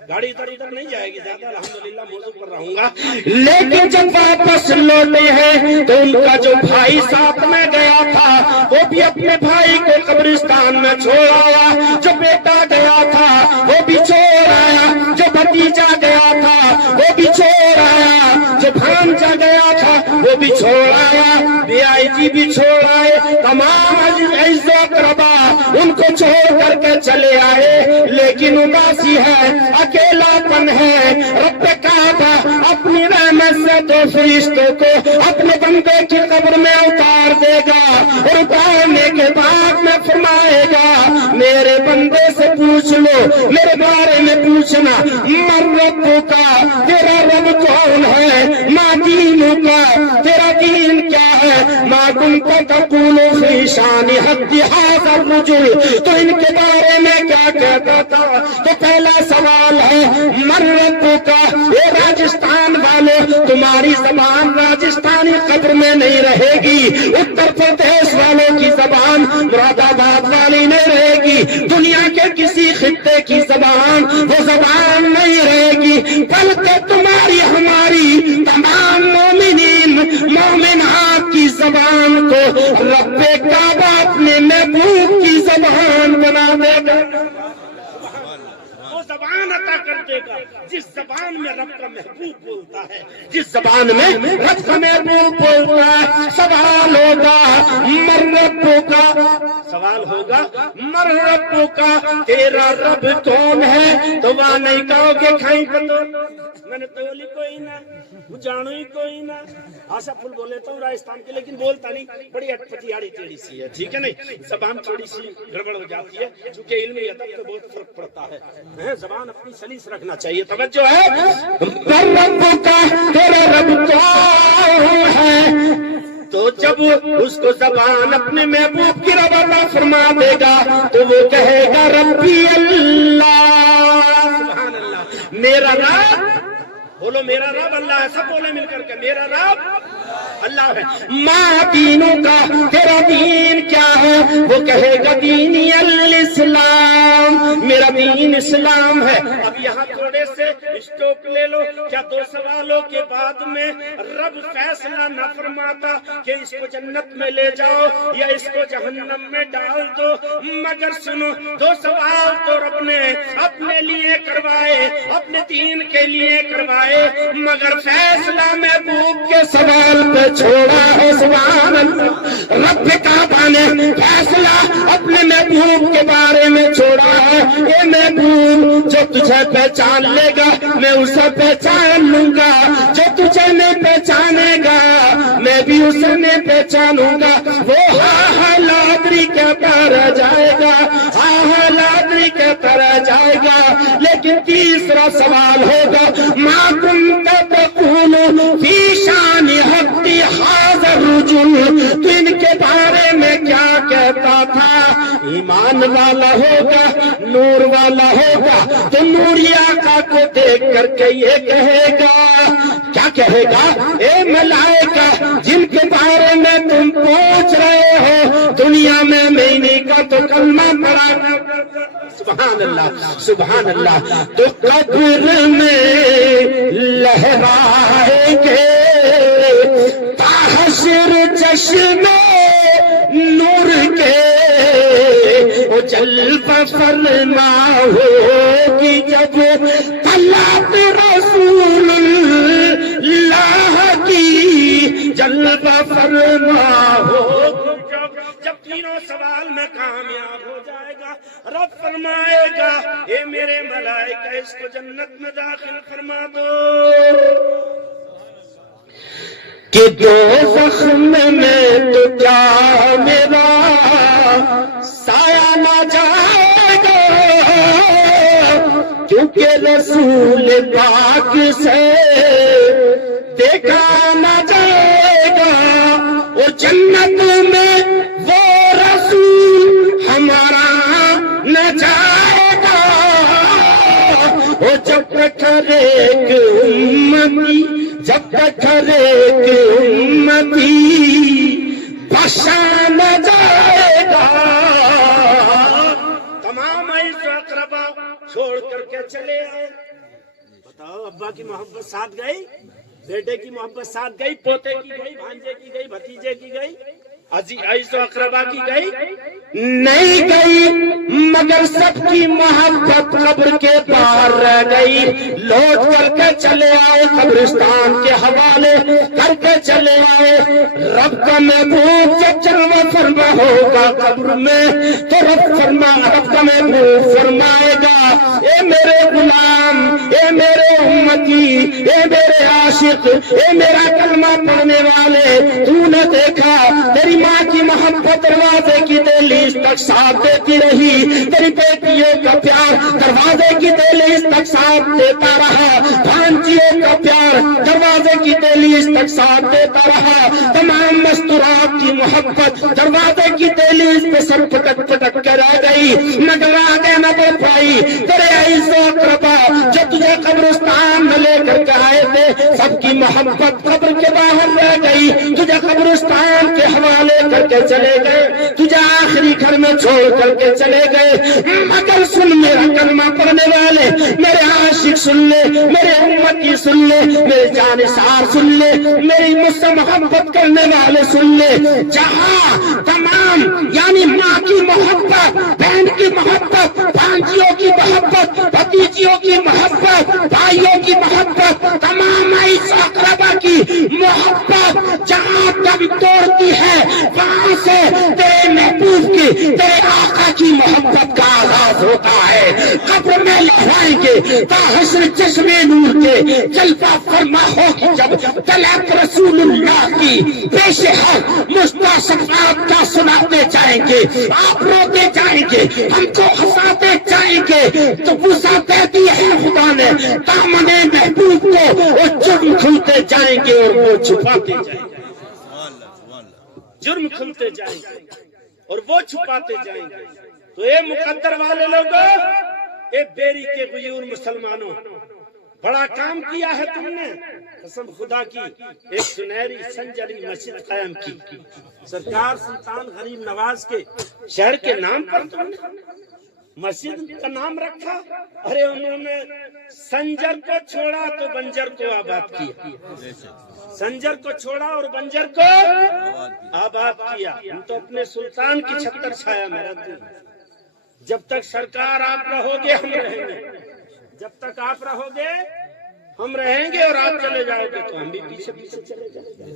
گاڑی ادھر ادھر نہیں جائے گی زیادہ، الحمدللہ موضوع پر رہوں گا۔ لیکن جب واپس لوٹے ہیں تو ان کا جو بھائی ساتھ میں گیا تھا وہ بھی اپنے بھائی کو قبرستان میں چھوڑ آیا، جو بیٹا گیا تھا وہ بھی چھوڑ آیا، جو بھتیجا گیا تھا وہ بھی چھوڑ آیا، جو بھانجا گیا تھا وہ بھی چھوڑ آیا، بی آئی جی بھی چھوڑ آئے، تمام عزیز و اقربا ان کو چھوڑ کر کے چلے آئے۔ لیکن اداسی ہے، اکیلا پن ہے۔ رب کعبہ اپنی رحمت سے دو فرشتوں کو اپنے بندے کی قبر میں اتار دے گا، اور اتارنے کے بعد میں فرمائے گا میرے بندے سے پوچھ لو، میرے بارے میں پوچھنا، من رب کا، تیرا رب کون ہے، ما دینوں کا، تیرا دین کیا ہے، ما کنت تقول فی شان حق ھذا الرجل، تو ان کے بارے میں کیا کہتا تھا؟ تو پہلا سوال ہے من رب کا، اے راجستھان والے تمہاری زبان راجستھانی قبر میں نہیں رہے گی، اتر پردیش والوں کی زبان مراد آباد والی نہیں رہے گی، دنیا کے کسی خطے کی زبان وہ زبان نہیں رہے گی، بلکہ تمہاری ہماری تمام مومنین مومنات کی زبان کو رب کعبہ اپنے محبوب کی زبان بنا دے گا۔ زبان عطا کر دے گا جس زبان میں رب کا محبوب بولتا ہے، جس زبان میں رب کا محبوب بولتا ہے۔ سوال ہوگا من ربو کا، سوال ہوگا من ربو کا، تیرا رب کون ہے؟ تو وہاں نہیں کہو کہ کھائیں پتو میں نے تو بولی کوئی نہ، وہ جانو ہی کوئی نہ۔ آسا پھول بول لیتا ہوں راجستھان کے، لیکن بولتا نہیں، بڑی اٹپٹی آڑی ٹیڑھی سی ہے، ٹھیک ہے نہیں، زبان تھوڑی سی گڑبڑ ہو جاتی ہے، چونکہ علم ادب کا بہت فرق پڑتا ہے، زبان اپنی سلیس رکھنا چاہیے۔ توجہ ہے، رب کا تیرا رب کون ہے؟ تو جب اس کو زبان اپنے محبوب کی رب عطا فرما دے گا تو وہ کہے گا ربی اللہ، سبحان اللہ، میرا رب، بولو میرا رب اللہ ہے، سب بولے مل کر کے میرا رب اللہ ہے۔ ماں دینوں کا، تیرا دین کیا ہے؟ وہ کہے گا دینی الاسلام، میرا دین اسلام ہے۔ اب یہاں تھوڑے سے اسٹوک لے لو، کیا 2 سوالوں کے بعد میں رب فیصلہ نہ فرماتا کہ اس کو جنت میں لے جاؤ یا اس کو جہنم میں ڈال دو؟ مگر سنو، 2 سوال تو رب نے اپنے لیے کروائے، اپنے دین کے لیے کروائے، مگر فیصلہ محبوب کے سوال پہ چھوڑا ہے۔ سبحان اللہ، رب کعبہ نے فیصلہ اپنے محبوب کے بارے میں چھوڑا ہے۔ اے محبوب، جو تجھے پہچان لے گا میں اسے پہچان لوں گا، جو تجھے نہیں پہچانے گا میں بھی اسے نہیں پہچانوں گا۔ وہ ہاں لادری کہتا رہ جائے گا، ہاں لادری کہتا رہ جائے گا۔ لیکن تیسرا سوال ہوگا، ما کنت تقول فی شان حقی حاضر رجل، تو ان کے بارے میں کیا کہتا تھا؟ ایمان والا ہوگا، نور والا ہوگا تو نوری آقا کو دیکھ کر کے یہ کہے گا، کیا کہے گا؟ اے ملائکہ جن کے بارے میں تم پوچھ رہے ہو دنیا میں نہیں کا تو کلمہ پڑھا کر، سبحان اللہ سبحان اللہ، تو قبر میں لہرائیں گے حشر چشمے نور کے، وہ جلوہ فرما ہوگی جب طلعت رسول اللہ کی، جلوہ فرما ہوگی جب تینوں سوال میں کامیاب ہو جائے گا، رب فرمائے گا اے میرے ملائکہ اس کو جنت میں داخل فرما دو۔ کہ دوزخ میں تو کیا میرا سایہ نہ جائے گا، کیونکہ رسول پاک سے دیکھا نہ جائے گا، اور جنت میں وہ رسول ہمارا نہ جائے گا، اور جب تک ہر ایک امتی، جب تک ہر ایک امتی بخشا نہ جائے گا۔ تمام عزیز و اقربا چھوڑ کر کے چلے آئے۔ بتاؤ، ابا کی محبت ساتھ گئی، بیٹے کی محبت ساتھ گئی، پوتے کی گئی، بھانجے کی گئی، بھتیجے کی گئی، عزیز و اقربا کی گئی نہیں گئی، مگر سب کی محبت قبر کے باہر رہ گئی۔ لوٹ کر کے چلے آئے، قبرستان کے حوالے کر کے چلے آئے۔ رب کا محبوب جب جلوہ فرما ہوگا قبر میں تو رب کا محبوب فرمائے گا اے میرے غلام، اے میرے امتی، اے میرے عاشق، اے میرا کلمہ پڑھنے والے، تو نے دیکھا تیری ماں کی محبت دروازے کی دہلیز تک ساتھ دیتی رہی، تیری بیٹیوں کا پیار دروازے کی دہلیز تک ساتھ دیتا رہا، بھانجیوں کا پیار دروازے کی دہلیز تک ساتھ دیتا رہا، تمام مستورات کی محبت دروازے کی دہلیز پہ سب پٹک پٹک کے رہ گئی، مگر آگے نہ بڑھ پائی۔ تیرے عزیز و اقربا جو تجھے قبرستان میں لے کر کے آئے تھے، سب کی محبت قبر کے باہر رہ گئی، تجھے قبرستان کے حوالے کر کے چلے گئے، تجھے آخری گھر میں چھوڑ کر کے چلے گئے۔ مگر سن میرا کلمہ پڑھنے والے، میرے عاشق سن لے، میرے امتی سن لے، میرے جانثار سن لے، میری مجھ سے محبت کرنے والے سن لے، جہاں تمام یعنی ماں کی محبت، بہن کی محبت، بھانجیوں کی محبت، بھتیجیوں کی محبت، بھائیوں کی محبت، تمام اس اقربا کی محبت جہاں دم توڑتی ہے وہاں سے تیرے محبوب کی، تیرے آقا کی محبت کا آغاز ہوتا ہے۔ قبر میں لہرائیں گے تا حشر چشم نور کے، جلوہ فرما ہوگی جب طلعت رسول اللہ کی، پیش حق مشتاق شفاعت کا سناتے جائیں گے، آپ روتے جائیں گے، ہم کو ہنساتے جائیں گے، تو وسع دے دی ہے خدا نے دامن محبوب کو، وہ جرم کھلتے جائیں گے اور وہ چھپاتے جائیں گے، جرم کھلتے جائیں گے اور وہ چھپاتے جائیں گے۔ تو اے مقدر والے لوگوں، اے بیری کے غیور مسلمانوں، بڑا کام کیا ہے تم نے، قسم خدا کی ایک سنہری سنجری مسجد قائم کی، سرکار سلطان غریب نواز کے شہر کے نام پر تم نے مسجد کا نام رکھا۔ ارے انہوں نے سنجر کو چھوڑا تو بنجر کو آباد کیا، سنجر کو چھوڑا اور بنجر کو آباد کیا۔ ہم تو اپنے سلطان کی چھتر چھایا میں رہتے ہیں، جب تک سرکار آپ رہو گے ہم رہیں گے، جب تک آپ رہو گے ہم رہیں گے، اور آپ چلے جاؤ گے تو ہم بھی پیچھے پیچھے چلے جائیں گے۔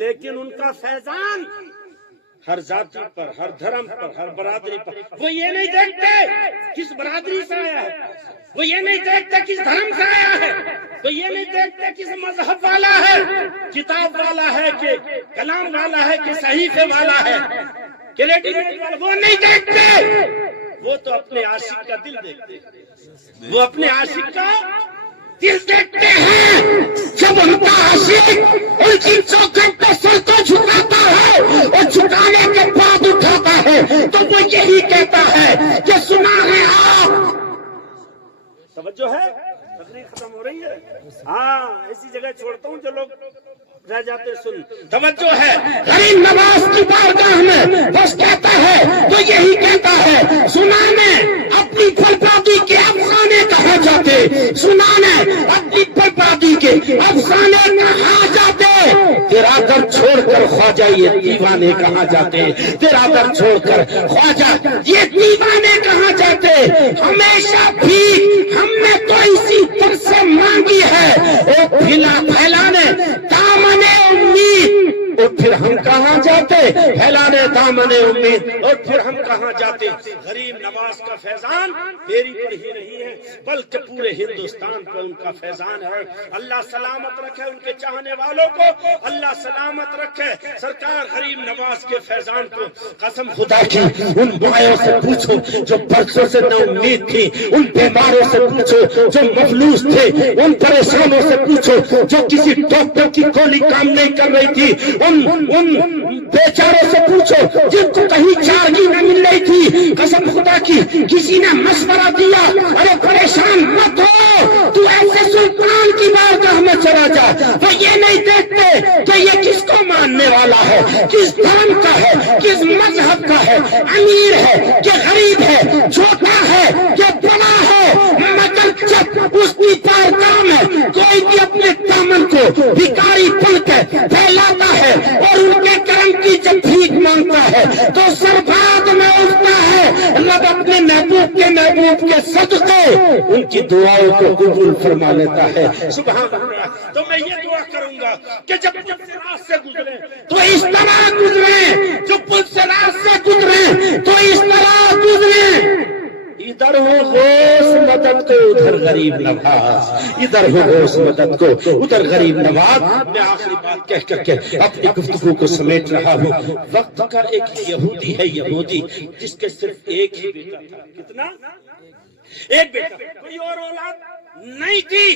لیکن ان کا فیضان ہر ذاتی پر، ہر دھرم پر، ہر برادری پر، وہ یہ نہیں دیکھتے کس برادری سے آیا ہے، وہ یہ نہیں دیکھتے کس دھرم سے آیا ہے، وہ یہ نہیں دیکھتے کس مذہب والا ہے، کتاب والا ہے کہ کلام والا ہے کہ صحیفے والا ہے کہ ریڈی میڈ والا، وہ نہیں دیکھتے، وہ تو اپنے عاشق کا دل دیکھتے، وہ اپنے عاشق کا دل دیکھتے ہیں۔ جب ان کا عاشق ان کی چوکھٹ پہ سر کو جھکاتا ہے اور جھکانے کے بعد اٹھاتا ہے تو وہ یہی کہتا ہے کہ سنا ہے آپ۔ توجہ ہے، تقریر ختم ہو رہی ہے، ہاں ایسی جگہ چھوڑتا ہوں جو لوگ رہ جاتے سن۔ توجہ ہے، غریب نواز کی بارگاہ میں بس کہتا ہے تو یہی کہتا ہے، سنانے اپنی بربادی کے افسانے کہاں جاتے، سنانے اپنی بربادی کے افسانے کہاں جاتے، تیرا در چھوڑ کر خواجہ یہ دیوانے کہاں جاتے، تیرا در چھوڑ کر خواجہ یہ دیوانے کہاں جاتے۔ ہمیشہ بھی ہم نے تو اسی طرح سے مانگی ہے، وہ پھیلانے دامن امید، اور پھر ہم کہاں جاتے، پھیلانے دامن امید، اور پھر ہم کہاں جاتے۔ غریب نواز کا فیضان میری پر ہی نہیں ہے بلکہ پورے ہندوستان پر ان کا فیضان ہے۔ اللہ سلامت رکھے ان کے چاہنے والوں کو، اللہ سلامت رکھے سرکار غریب نواز کے فیضان کو۔ قسم خدا کی ان مائوں سے پوچھو جو برسوں سے نہ امید تھی، ان بیماروں سے پوچھو جو مفلوس تھے، ان پریشانوں سے پوچھو جو کسی ڈاکٹر کی گولی کام نہیں کر رہی تھی، ان بیچاروں سے پوچھو جن کو کہیں چارگی نہ مل رہی تھی۔ قسم خدا کی کسی نے مشورہ دیا، ارے پریشان مت ہو، تو ایسے سلطان کی بارگاہ میں چلا جا۔ وہ یہ نہیں دیکھتے کہ یہ کس کو ماننے والا ہے، کس دھرم کا ہے، کس مذہب کا ہے، امیر ہے کہ غریب ہے، چھوٹا ہے کہ بڑا ہے، مگر جب اس کی بارگاہ میں کوئی بھی اپنے دامن کو بھکاری بن کے پھیلاتا ہے اور ان کے کرم کی جب بھیک مانگتا ہے تو سرباد میں اٹھتا ہے، رب اپنے محبوب کے صدقے ان کی دعاؤں کو قبول فرما لیتا ہے۔ سبحان اللہ۔ تو میں یہ دعا کروں گا کہ جب پل سے راست سے گزرے تو اس طرح گزرے، جو پل سے راست سے گزرے تو اس طرح گزرے، ادھر ہو غوث مدد کو ادھر غریب نواز، ادھر ہو غوث مدد کو ادھر غریب نواز۔ میں آخری بات کہہ کر کے اپنی گفتگو کو سمیٹ رہا ہوں۔ وقت کا ایک یہودی ہے، یہودی جس کے صرف ایک ہی بیٹا تھا۔ کتنا؟ ایک بیٹا، کوئی اور اولاد نہیں تھی،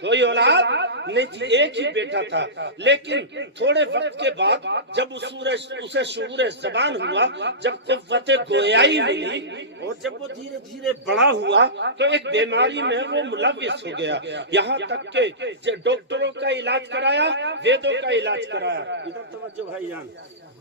کوئی اولاد نہیں تھی، ایک ہی بیٹا تھا۔ لیکن تھوڑے وقت کے بعد جب اسے شعور زبان ہوا، جب قوت گویائی ملی اور جب وہ دھیرے دھیرے بڑا ہوا تو ایک بیماری میں وہ ملوث ہو گیا، یہاں تک کہ ڈاکٹروں کا علاج کرایا، ویدوں کا علاج کرایا۔ ادھر توجہ بھائی جان،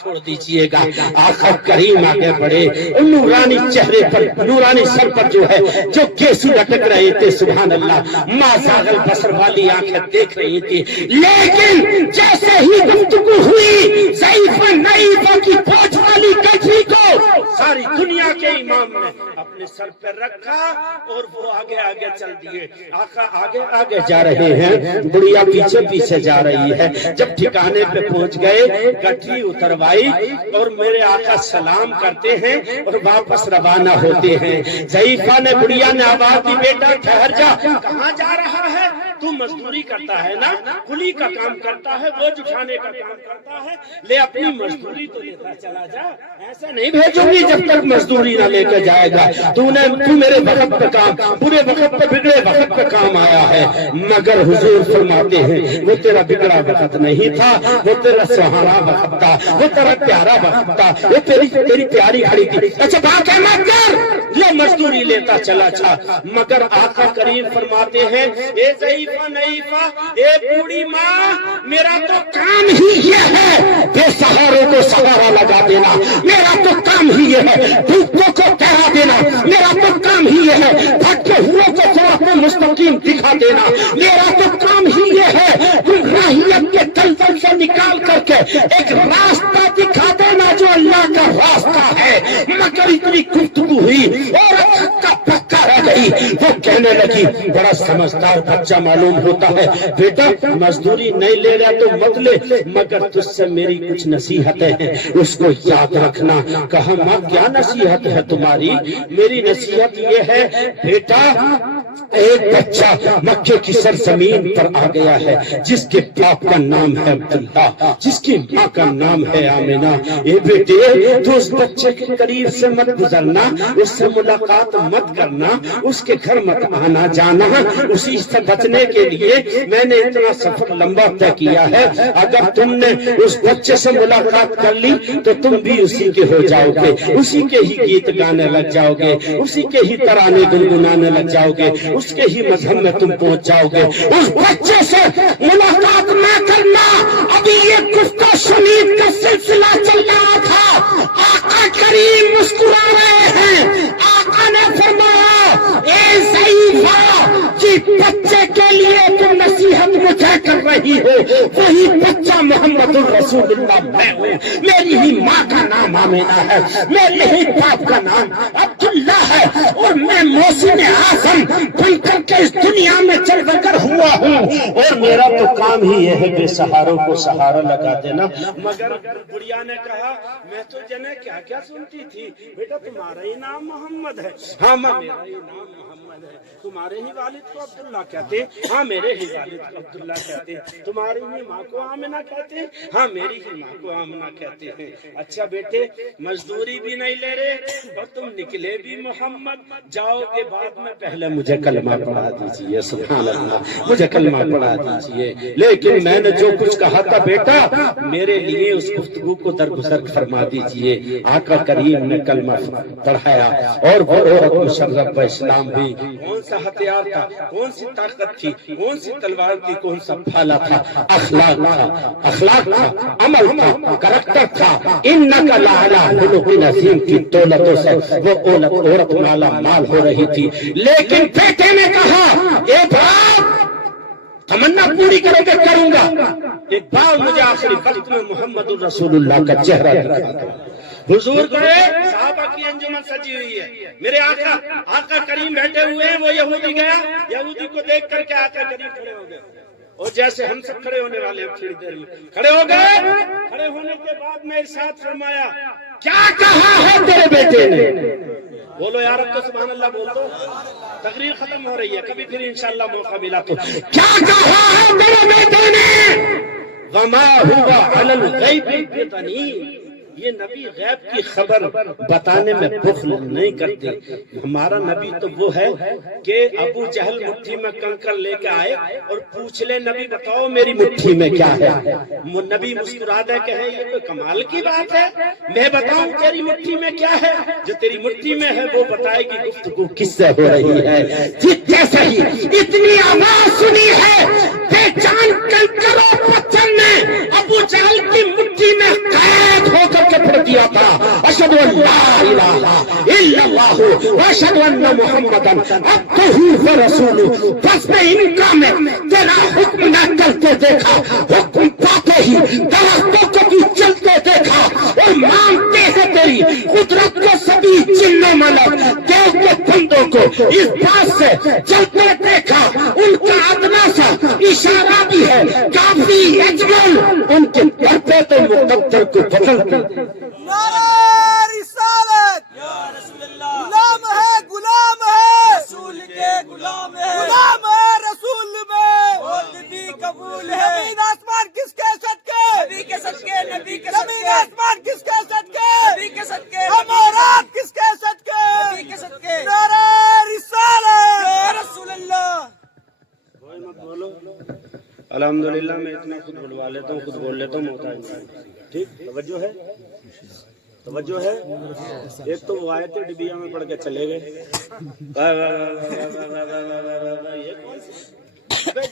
چھوڑ دیجئے گا۔ آقا کریم آگے بڑھے، نورانی چہرے پر، نورانی سر پر جو ہے جو گیسو لٹک رہے تھے، سبحان اللہ، ما زاغل بصر والی آنکھیں دیکھ رہی تھی۔ لیکن جیسے ہی گفتگو ہوئی ضعیفہ نعیفہ کی پوچھ والی گٹھی کو ساری دنیا کے امام نے اپنے سر پر رکھا اور وہ آگے آگے چل دیے۔ آقا آگے آگے جا رہے ہیں، بڑھیا پیچھے پیچھے جا رہی ہے۔ جب ٹھکانے پہ پہنچ گئے، گٹھی اتروائی اور میرے آقا سلام کرتے ہیں اور واپس روانہ ہوتے ہیں۔ ضعیفہ نے، بڑھیا نے آواز دی، بیٹا ٹھہر جا، کہاں جا رہا ہے؟ تو مزدوری کرتا ہے نا، کلی کا کام کرتا ہے، بوجھ اٹھانے کا کام کرتا ہے، لے اپنی مزدوری تو لیتا چلا جا، ایسے نہیں بھیجوں گی جب تک مزدوری نہ لے کے جائے گا۔ تو میرے وقت پہ کام، برے وقت پہ بگڑے وقت پہ کام آیا ہے۔ مگر حضور فرماتے ہیں وہ تیرا بگڑا وقت نہیں تھا، وہ تیرا سہانا وقت تھا، وہ تیرا پیارا وقت تھا، وہ تیری پیاری کھڑی تھی۔ اچھا بات ہے مت کر، یہ مزدوری لیتا چلا جا۔ مگر آقا کریم فرماتے ہیں اے ضعیفہ نعیفہ، اے بوڑھی ماں، میرا تو کام ہی یہ ہے بے سہاروں کو سہارا لگا دینا، میرا تو کام ہی یہ ہے بھوکوں کو ٹہرا دینا، میرا تو کام ہی یہ ہے بھٹکے ہوئے کو صراط مستقیم دکھا دینا، میرا تو کام ہی یہ ہے گمراہیت کے دلدل سے نکال کر کے ایک راستہ دکھا دینا جو اللہ کا راستہ ہے۔ مگر اتنی گفتگو ہوئی اور کا پکا رہ گئی۔ وہ کہنے لگی، بڑا سمجھدار بچہ معلوم ہوتا ہے، بیٹا مزدوری نہیں لے رہا تو مت لے، مگر تجھ سے میری کچھ نصیحتیں ہیں، اس کو یاد رکھنا۔ کہا ماں کیا نصیحت ہے تمہاری؟ میری نصیحت یہ ہے بیٹا، ایک بچہ مکے کی سرزمین پر آ گیا ہے جس کے باپ کا نام ہے عبداللہ، جس کی ماں کا نام ہے آمنہ۔ اے بیٹے تو اس بچے کے قریب سے مت گزرنا، اس سے ملاقات مت کرنا، اس کے گھر مت آنا جانا۔ اسی سے بچنے کے لیے میں نے اتنا سفر لمبا طے کیا ہے، اگر تم نے اس بچے سے ملاقات کر لی تو تم بھی اسی کے ہو جاؤ گے، اسی کے ہی گیت گانے لگ جاؤ گے، اسی کے ہی ترانے گنگنانے لگ جاؤ گے، اس کے ہی مذہب میں تم پہنچ جاؤ گے۔ اس بچے سے ملاقات نہ کرنا۔ ابھی یہ گفتگو شنید کا سلسلہ چل رہا تھا، آقا کریم مسکرا رہے ہیں۔ آقا نے فرمایا اے ضعیفہ، جس بچے کے لیے تم نصیحت مجھے کر رہی ہو وہی بچہ محمد الرسول اللہ میں ہوں، میری ہی ماں کا نام آمنہ ہے، میرے ہی باپ کا نام عبداللہ ہے، اور میں محسن اعظم بن کر کے اس دنیا میں چل کر ہوا ہوں، اور میرا تو کام ہی یہ ہے بے سہاروں کو سہارا لگا دینا۔ مگر بڑھیا نے کہا میں تو جنے کیا کیا سنتی تھی، بیٹا تمہارا ہی نام محمد ہے؟ ہاں ماں میرا ہی نام محمد ہے۔ تمہارے ہی والد کو عبداللہ کہتے ہیں؟ ہاں میرے ہی والد کو عبداللہ کہتے ہیں۔ تمہاری ہی ماں کو آمنہ کہتے ہیں؟ ہاں میری ہی ماں کو آمنہ کہتے ہیں۔ اچھا بیٹے مزدوری بھی نہیں لے رہے اور تم نکلے بھی محمد، جاؤ کے بعد میں پہلے مجھے کلمہ پڑھا دیجئے، سبحان اللہ، مجھے کلمہ پڑھا دیجئے۔ لیکن میں نے جو کچھ کہا تھا بیٹا میرے لیے اس گفتگو کو درگزر فرما دیجئے۔ آقا کریم نے کلمہ پڑھایا اور وہ عورت مشرف اسلام بھی۔ کون سا ہتھیار تھا، کون سی طاقت تھی، کون سی تلوار تھی، کون سا بھالا تھا؟ اخلاق تھا، اخلاق تھا، عمل تھا، کریکٹر تھا۔ انک لعلی خلق عظیم کی دولتوں سے وہ عورت مالا مال ہو رہی تھی۔ لیکن بیٹے نے کہا اے باپ تمنا پوری کرو کہ کروں گا، ایک بار مجھے آخری وقت میں محمد الرسول اللہ کا چہرہ دکھا دو۔ حضور گئے، صحابہ کی انجمن سجی ہوئی ہے، میرے آقا کریم بیٹھے ہوئے ہیں، وہ یہودی گیا، یہودی کو دیکھ کر کے آقا کریم کھڑے ہو گئے، اور جیسے ہم سب کھڑے ہونے والے ہیں تھوڑی دیر میں کھڑے ہو گئے۔ کھڑے ہونے کے بعد میں ارشاد فرمایا کیا کہا ہے تیرے بیٹے نے؟ بولو یار اب تو سبحان اللہ بول دو، تقریر ختم ہو رہی ہے، کبھی پھر انشاءاللہ موقع ملا تو کیا کہا ہے تیرے بیٹے نے؟ وما هو علی الغیب بضنین، یہ نبی غیب کی خبر بتانے میں بخل نہیں کرتے۔ ہمارا نبی تو وہ ہے کہ ابو جہل مٹھی میں کنکر لے کے آئے اور پوچھ لے نبی بتاؤ میری مٹھی میں کیا ہے، نبی مسکرا دے کہے یہ کوئی کمال کی بات ہے، میں بتاؤں تیری مٹھی میں کیا ہے، جو تیری مٹھی میں ہے وہ بتائے گی گفتگو کس سے ہو رہی ہے۔ جیسے ہی اتنی آواز سنی ہے بے جان کنکر اور پتھر نے ابو جہل کی مٹھی میں قید لا الہ الا اللہ واشہد ان محمدًا عبدہ ورسولہ. بس میں ان کا میں تیرا حکم نہ کرتے دیکھا، حکم پاتے ہی درختوں کو بھی چلتے دیکھا، اور مانتے ہیں تیری قدرت کو سبھی جن و ملک. دیو کے بندوں کو اس بات سے چلتے دیکھا، ان کا ادنا سا اشارہ بھی ہے کافی اجمل، ان کے پردے تو مقدر کو بدلتے. نعرہ رسالت یا رسول اللہ. غلام ہے، غلام ہے، رسول کے غلام ہے، غلام ہے رسول میں، خود بھی قبول ہے. زمین آسمان کس کے صدقے؟ نبی کے صدقے، نبی کے صدقے. زمین آسمان کس کے صدقے؟ نبی کے صدقے. ہم اور آپ کس کے صدقے؟ نبی کے صدقے. نعرہ رسالت یا رسول اللہ. کوئی مت بولو. الحمدللہ میں اتنا خود بلوا لیتا ہوں، خود بول لیتا ہوں، محتاج نہیں. ٹھیک، توجہ ہے، توجہ ہے. ایک تو وہ آئے تھے ڈبیا میں پڑھ کے چلے گئے. یہ کون سی؟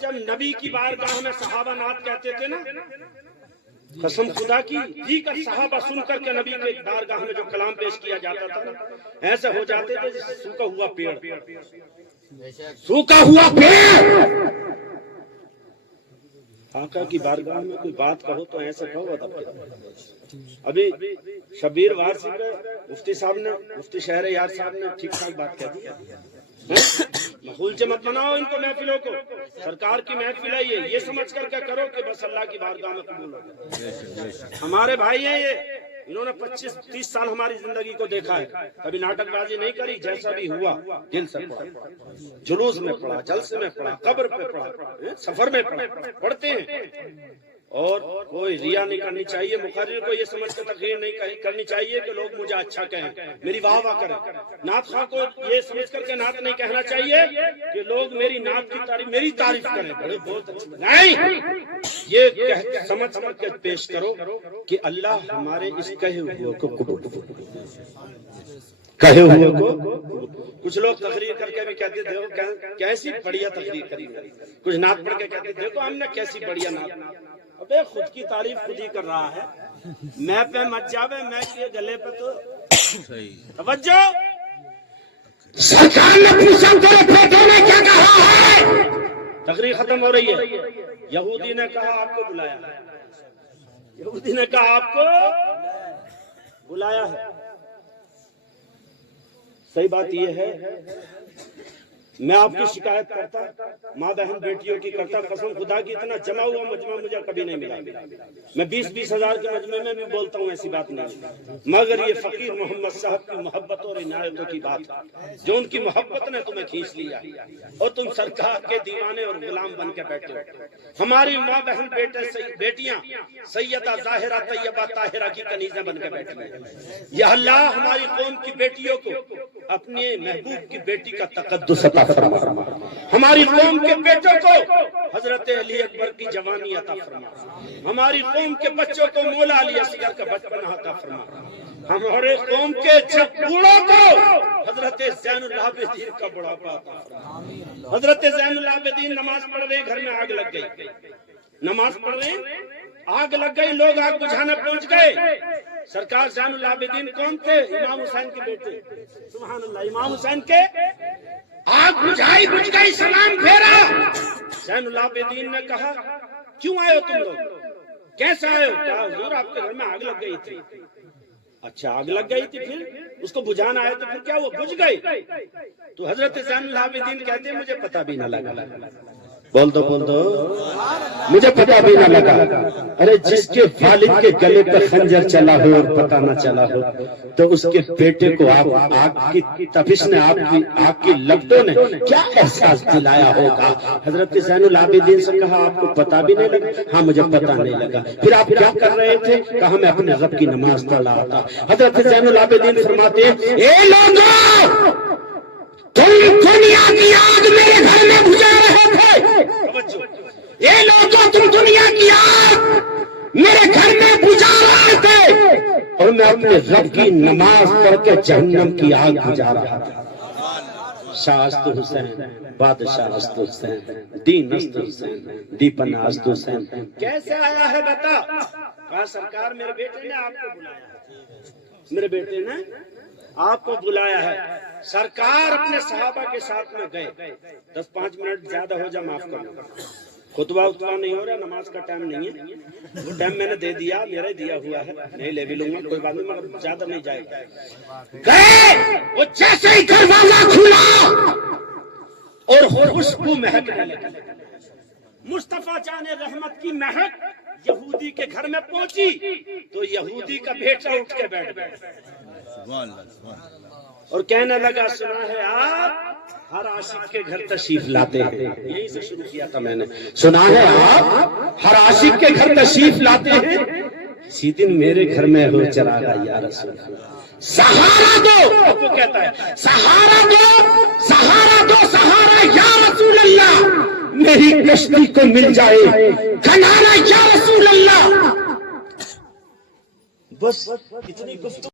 جب نبی کی بارگاہ میں صحابہ نعت کہتے تھے نا، قسم خدا کی جی کر صحابہ سن کر کے نبی کے بارگاہ میں جو کلام پیش کیا جاتا تھا نا، ایسے ہو جاتے تھے جیسے سوکھا ہوا پیڑ. سوکھا ہوا پیڑ. آقا کی بارگاہ میں کوئی بات کہو تو ایسے کہو ادب کے. ابھی شبیر وارسی پہ مفتی صاحب نے، مفتی شہر یار صاحب نے ٹھیک ٹھاک بات کہہ دی. محول سے مت بناؤ ان کو، محفلوں کو. سرکار کی محفل ہے یہ سمجھ کر کیا کرو کہ بس اللہ کی بارگاہ میں قبول ہو جائے. ہمارے بھائی ہیں یہ، انہوں نے 25-30 سال ہماری زندگی کو دیکھا ہے. کبھی ناٹک بازی نہیں کری، جیسا بھی ہوا دل سے پڑھا، جلوس میں پڑھا، جلسے میں پڑھا، قبر پہ پڑھا، سفر میں پڑھا، پڑھتے ہیں. اور کوئی ریا نہیں کرنی چاہیے. مقرر کو یہ سمجھ کر تقریر نہیں کرنی چاہیے کہ لوگ مجھے اچھا کہیں، میری واہ واہ کریں. نعت خواہ کو یہ سمجھ کر کے نعت نہیں کہنا چاہیے کہ لوگ میری نعت کی تعریف، میری تعریف کریں، بڑے بہت اچھے. نہیں، یہ سمجھ کے پیش کرو کہ اللہ ہمارے اس کہے ہوئے کو قبول کہے ہوئے کو. کچھ لوگ تقریر کر کے بھی کہتے دیکھو کیسی بڑھیا تقریر کری. کچھ نعت پڑھ کے کہتے دیکھو ہم نے کیسی بڑھیا نعت. ابے خود کی تعریف خود ہی کر رہا ہے. میں پہ مت جاوے، میں کے گلے پہ تو توجہ. سرکار نے پوچھا تیرے بیٹے نے کیا کہا ہے؟ تقریر ختم ہو رہی ہے. یہودی نے کہا آپ کو بلایا، یہودی نے کہا آپ کو بلایا ہے. صحیح بات یہ ہے، میں آپ کی شکایت کرتا، ماں بہن بیٹیوں کی کرتا. قسم خدا کی اتنا جمع ہوا مجمع مجھے کبھی نہیں ملا. میں 20-20 ہزار کے مجمع میں بھی بولتا ہوں، ایسی بات نہیں. مگر یہ فقیر محمد صاحب کی محبت اور عنایتوں کی بات ہے، جو ان کی محبت نے تمہیں کھینچ لیا اور تم سرکار کے دیوانے اور غلام بن کے بیٹھے ہو. ہماری ماں بہن بیٹیاں سیدہ ظاہرہ طیبہ طاہرہ کی کنیزیں بن کے بیٹھے ہیں. یا اللہ ہماری قوم کی بیٹیوں کو اپنے محبوب کی بیٹی کا تقدس عطا فرما. ہماری قوم کے بیٹوں کو حضرت علی اکبر کی جوانی عطا فرما. ہماری قوم کے بچوں کو مولا علی اصغر کا بچپن عطا فرما. ہمارے قوم کے بوڑھوں کو حضرت زین العابدین کا بڑھاپا عطا فرما. حضرت زین العابدین نماز پڑھ رہے، گھر میں آگ لگ گئی. نماز پڑھ رہے، آگ لگ گئی، لوگ آگ بجھانے پہنچ گئے. سرکار زین العابدین کون تھے؟ امام حسین کے بیٹے. سبحان اللہ. امام حسین کے آگ بجھائی، بجھ گئی، سلام پھیرا. زین العابدین نے کہا کیوں آئے ہو تم لوگ، کیسے آئے ہو؟ کہا حضور آپ کے گھر میں آگ لگ گئی تھی. اچھا آگ لگ گئی تھی، پھر اس کو بجھانا آئے تو پھر کیا وہ بجھ گئی؟ تو حضرت زین العابدین کہتے ہیں مجھے پتہ بھی نہ لگا. بول دو مجھے پتا بھی نہ لگا. ارے جس کے والد کے گلے پر خنجر چلا ہو اور پتہ نہ چلا ہو تو اس کے بیٹے کو آگ کی تپش نے، آگ کی لپٹوں نے کیا احساس دلایا ہوگا. حضرت زین العابدین سے کہا آپ کو پتا بھی نہیں لگا؟ ہاں مجھے پتا نہیں لگا. پھر آپ کیا کر رہے تھے؟ کہا میں اپنے رب کی نماز پڑھ رہا تھا. حضرت زین العابدین فرماتے ہیں اے لوگوں، تم دنیا کی آگ میرے گھر میں بجھا رہے تھے. یہ لوگوں، تم دنیا کی آگ میرے گھر میں بجھا رہے تھے اور میں اپنے رب کی نماز پڑھ کے جہنم کی آگ بجھا رہا تھا. شاہ است حسین، بادشاہ است حسین، دین است حسین، دیپن است حسین. کیسے آیا ہے بتا؟ کہا سرکار میرے بیٹے نے آپ کو بلایا. میرے بیٹے نے آپ کو بلایا ہے. سرکار اپنے صحابہ کے ساتھ میں گئے. 10-5 منٹ زیادہ ہو جائے معاف کرنا. خطبہ اتبا نہیں ہو رہا, نماز کا ٹائم نہیں ہے. وہ ٹائم میں نے دے دیا, میرا دیا ہوا ہے, نہیں لے بھی لوں گا, کوئی بات نہیں, مگر زیادہ نہیں جائے گا. گئے وہ جیسے ہی دروازہ کھلا اور خوشبو مہکنے لگی. مصطفیٰ جان رحمت کی مہک یہودی کے گھر میں پہنچی تو یہودی کا بیٹا اٹھ کے بیٹھ گیا اور کہنے لگا, سنا ہے آپ ہر عاشق کے گھر تشریف لاتے ہیں. یہی سے شروع کیا تھا میں نے. سنا ہے آپ ہر عاشق کے گھر تشریف لاتے ہیں, اسی دن میرے گھر میں ہو چراغا یا رسول اللہ. سہارا دو, وہ کہتا ہے سہارا دو, سہارا دو, سہارا یا رسول اللہ, میری کشتی کو مل جائے کنارہ یا رسول اللہ. بس اتنی گفتگو